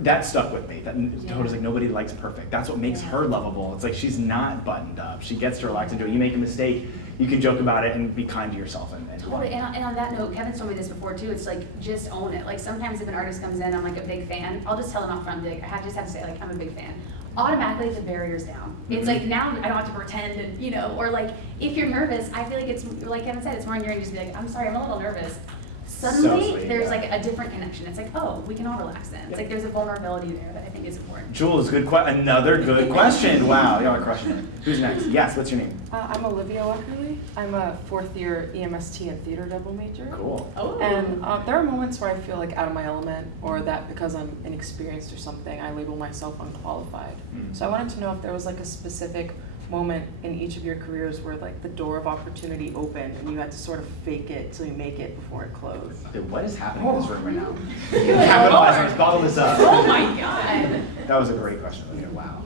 that stuck with me. That Dakota's like, nobody likes perfect. That's what makes her lovable. It's like she's not buttoned up. She gets to relax and do it. You make a mistake, you can joke about it and be kind to yourself. And Totally, and on that note, Kevin's told me this before too, it's like, just own it. Like sometimes if an artist comes in, I'm like a big fan, I'll just tell them up front, like, just have to say like, I'm a big fan. Automatically the barrier's down. It's like now I don't have to pretend and, you know, or like if you're nervous, I feel like it's, like Kevin said, it's more endearing to just be like, I'm sorry, I'm a little nervous. Suddenly, So sweet, there's like a different connection. It's like, oh, we can all relax then. It's like there's a vulnerability there that I think is important. Jules, another good question. Wow, y'all are crushing it. Who's next? Yes, what's your name? I'm Olivia Wackerly. I'm a fourth year EMST and theater double major. Cool. Oh. And there are moments where I feel like out of my element, or that because I'm inexperienced or something, I label myself unqualified. So I wanted to know if there was like a specific moment in each of your careers where like the door of opportunity opened and you had to sort of fake it till you make it before it closed. Dude, what is happening in this room right now? Capitalize, let's bottle this up. Oh my God. That was a great question, Olivia. Wow.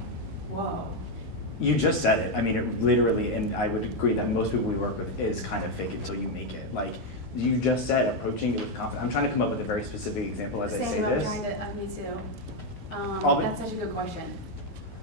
Whoa. You just said it. I mean, it literally, and I would agree that most people we work with is kind of fake it till you make it. Like, you just said approaching it with confidence. I'm trying to come up with a very specific example as I say Same, I'm this. trying to, me too. Be- That's such a good question.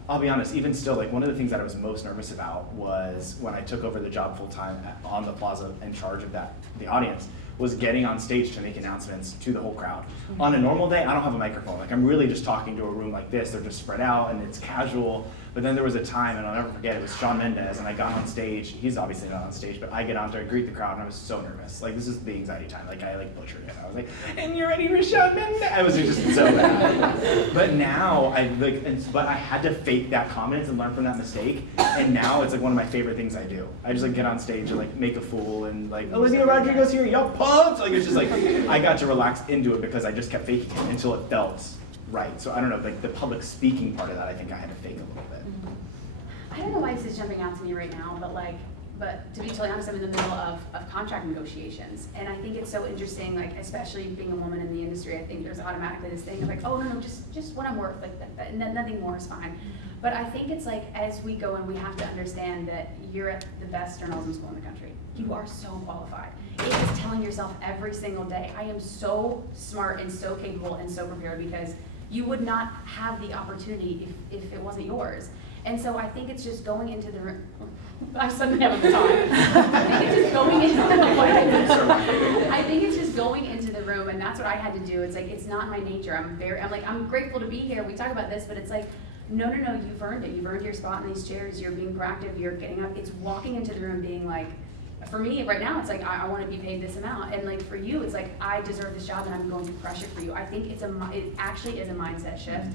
I'll be honest, even still, like one of the things that I was most nervous about was when I took over the job full time on the plaza in charge of the audience, was getting on stage to make announcements to the whole crowd. On a normal day, I don't have a microphone. Like I'm really just talking to a room like this. They're just spread out and it's casual. But then there was a time, and I'll never forget, it was Shawn Mendes, and I got on stage. He's obviously not on stage, but I get on to greet the crowd, and I was so nervous. Like this is the anxiety time. Like I like butchered it. I was like, and you're ready for Shawn Mendes? I was just so bad. But now but I had to fake that confidence and learn from that mistake. And now it's like one of my favorite things I do. I just like get on stage and like make a fool and like Olivia Rodrigo's here, y'all pumped. Like it's just like I got to relax into it because I just kept faking it until it felt right. So I don't know, like the public speaking part of that, I think I had to fake a little bit. I don't know why this is jumping out to me right now, but to be totally honest, I'm in the middle of contract negotiations. And I think it's so interesting, like, especially being a woman in the industry, I think there's automatically this thing of like, oh, no, just what I'm worth, like, nothing more is fine. But I think it's like, as we go in, we have to understand that you're at the best journalism school in the country. You are so qualified. It is telling yourself every single day, I am so smart and so capable and so prepared, because you would not have the opportunity if it wasn't yours. And so I think it's just going into the room. I suddenly have a thought. I think it's just going into the room, and that's what I had to do. It's like, it's not my nature. I'm grateful to be here. We talk about this, but it's like, no, you've earned it. You've earned your spot in these chairs. You're being proactive. You're getting up. It's walking into the room being like, for me right now, it's like, I want to be paid this amount. And like for you, it's like, I deserve this job and I'm going to crush it for you. I think it actually is a mindset shift.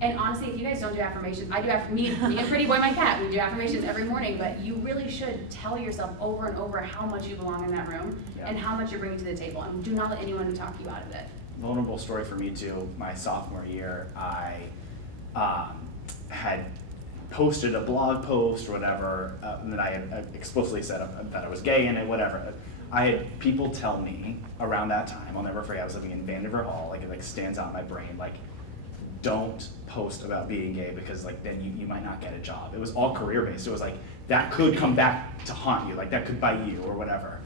And honestly, if you guys don't do affirmations, I do me and Pretty Boy, my cat, we do affirmations every morning, but you really should tell yourself over and over how much you belong in that room and how much you're bringing to the table. And do not let anyone talk you out of it. Vulnerable story for me too. My sophomore year, I had posted a blog post or whatever, and then I had explicitly said that I was gay in it, whatever. I had people tell me around that time, I'll never forget, I was living in Vandiver Hall, like it like stands out in my brain, like, don't post about being gay because like then you might not get a job. It was all career based. It was like that could come back to haunt you, like that could bite you or whatever.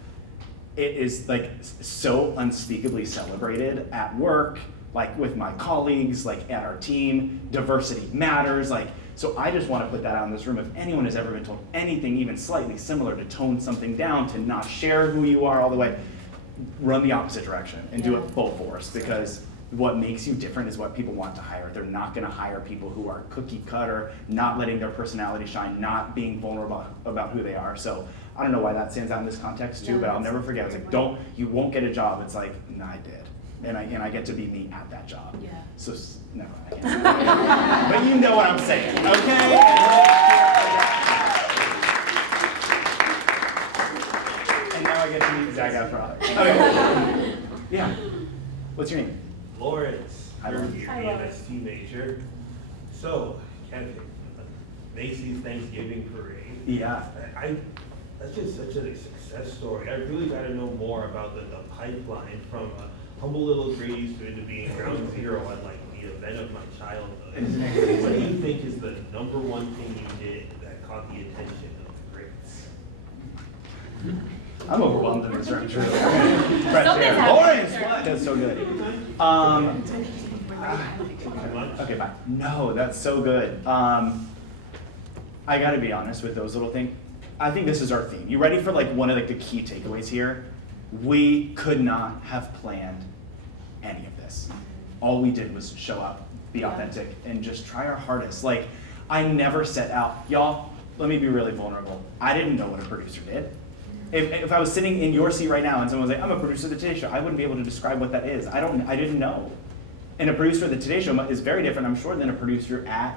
It is like so unspeakably celebrated at work, like with my colleagues, like at our team. Diversity matters. Like, so I just want to put that out in this room. If anyone has ever been told anything even slightly similar to tone something down, to not share who you are all the way, run the opposite direction and do it full force, because what makes you different is what people want to hire. They're not going to hire people who are cookie cutter, not letting their personality shine, not being vulnerable about who they are. So I don't know why that stands out in this context too, but I'll never forget. It's like, you won't get a job. It's like, no, I did. And I get to be me at that job. Yeah. So, no, I can't. But you know what I'm saying, okay? And now I get to meet Zach Efron. Okay. Yeah. What's your name? Lawrence, Hi, third Lawrence. year Hi, Lawrence. EMST major. So, Kevin, Macy's Thanksgiving Parade. Yeah. that's just such a success story. I really got to know more about the pipeline from a humble little Grady student to being ground zero at like the event of my childhood. What do you think is the number one thing you did that caught the attention of the greats? I'm overwhelmed in this room. Something's happening. Lawrence, what? That's so good. Okay, bye. No, that's so good. I gotta be honest with those little things. I think this is our theme. You ready for like one of like the key takeaways here? We could not have planned any of this. All we did was show up, be authentic, and just try our hardest. Like, I never set out, y'all, let me be really vulnerable. I didn't know what a producer did. If I was sitting in your seat right now and someone was like, I'm a producer of the Today Show, I wouldn't be able to describe what that is. I didn't know. And a producer of the Today Show is very different, I'm sure, than a producer at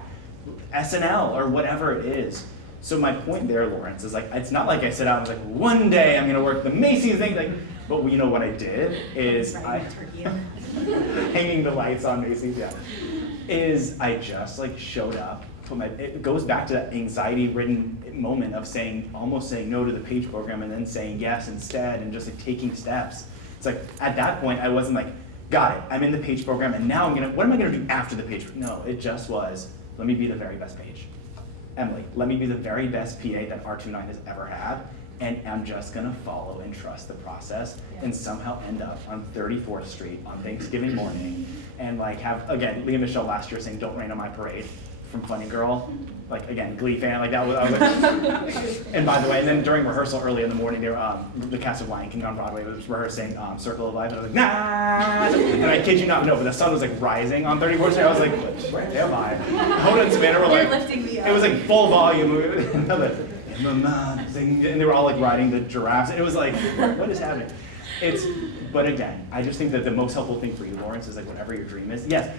SNL or whatever it is. So my point there, Lawrence, is like, it's not like I set out and was like, one day I'm gonna work the Macy's thing, like, but you know what I did is hanging the lights on Macy's, yeah, is I just like showed up, it goes back to that anxiety-ridden moment of almost saying no to the page program and then saying yes instead and just like taking steps. It's like, at that point, I wasn't like, got it, I'm in the page program and now what am I gonna do after the page? No, it just was, let me be the very best page. Emily, let me be the very best PA that R29 has ever had, and I'm just gonna follow and trust the process and somehow end up on 34th Street on Thanksgiving morning and like have, again, Leah Michelle last year saying, don't rain on my parade from Funny Girl, like again, Glee fan, like that was, I was like, and by the way, and then during rehearsal early in the morning, they were, the cast of Lion King on Broadway was rehearsing Circle of Life, and I was like, nah, and I kid you not, no, but the sun was like rising on 34th Street, I was like, where am I? Hoda and Savannah were like, lifting me up. it was like full volume, and they were all like riding the giraffes, and it was like, what is happening? But again, I just think that the most helpful thing for you, Lawrence, is like whatever your dream is, yes,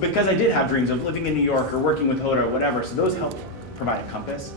because I did have dreams of living in New York or working with Hoda or whatever, so those help provide a compass.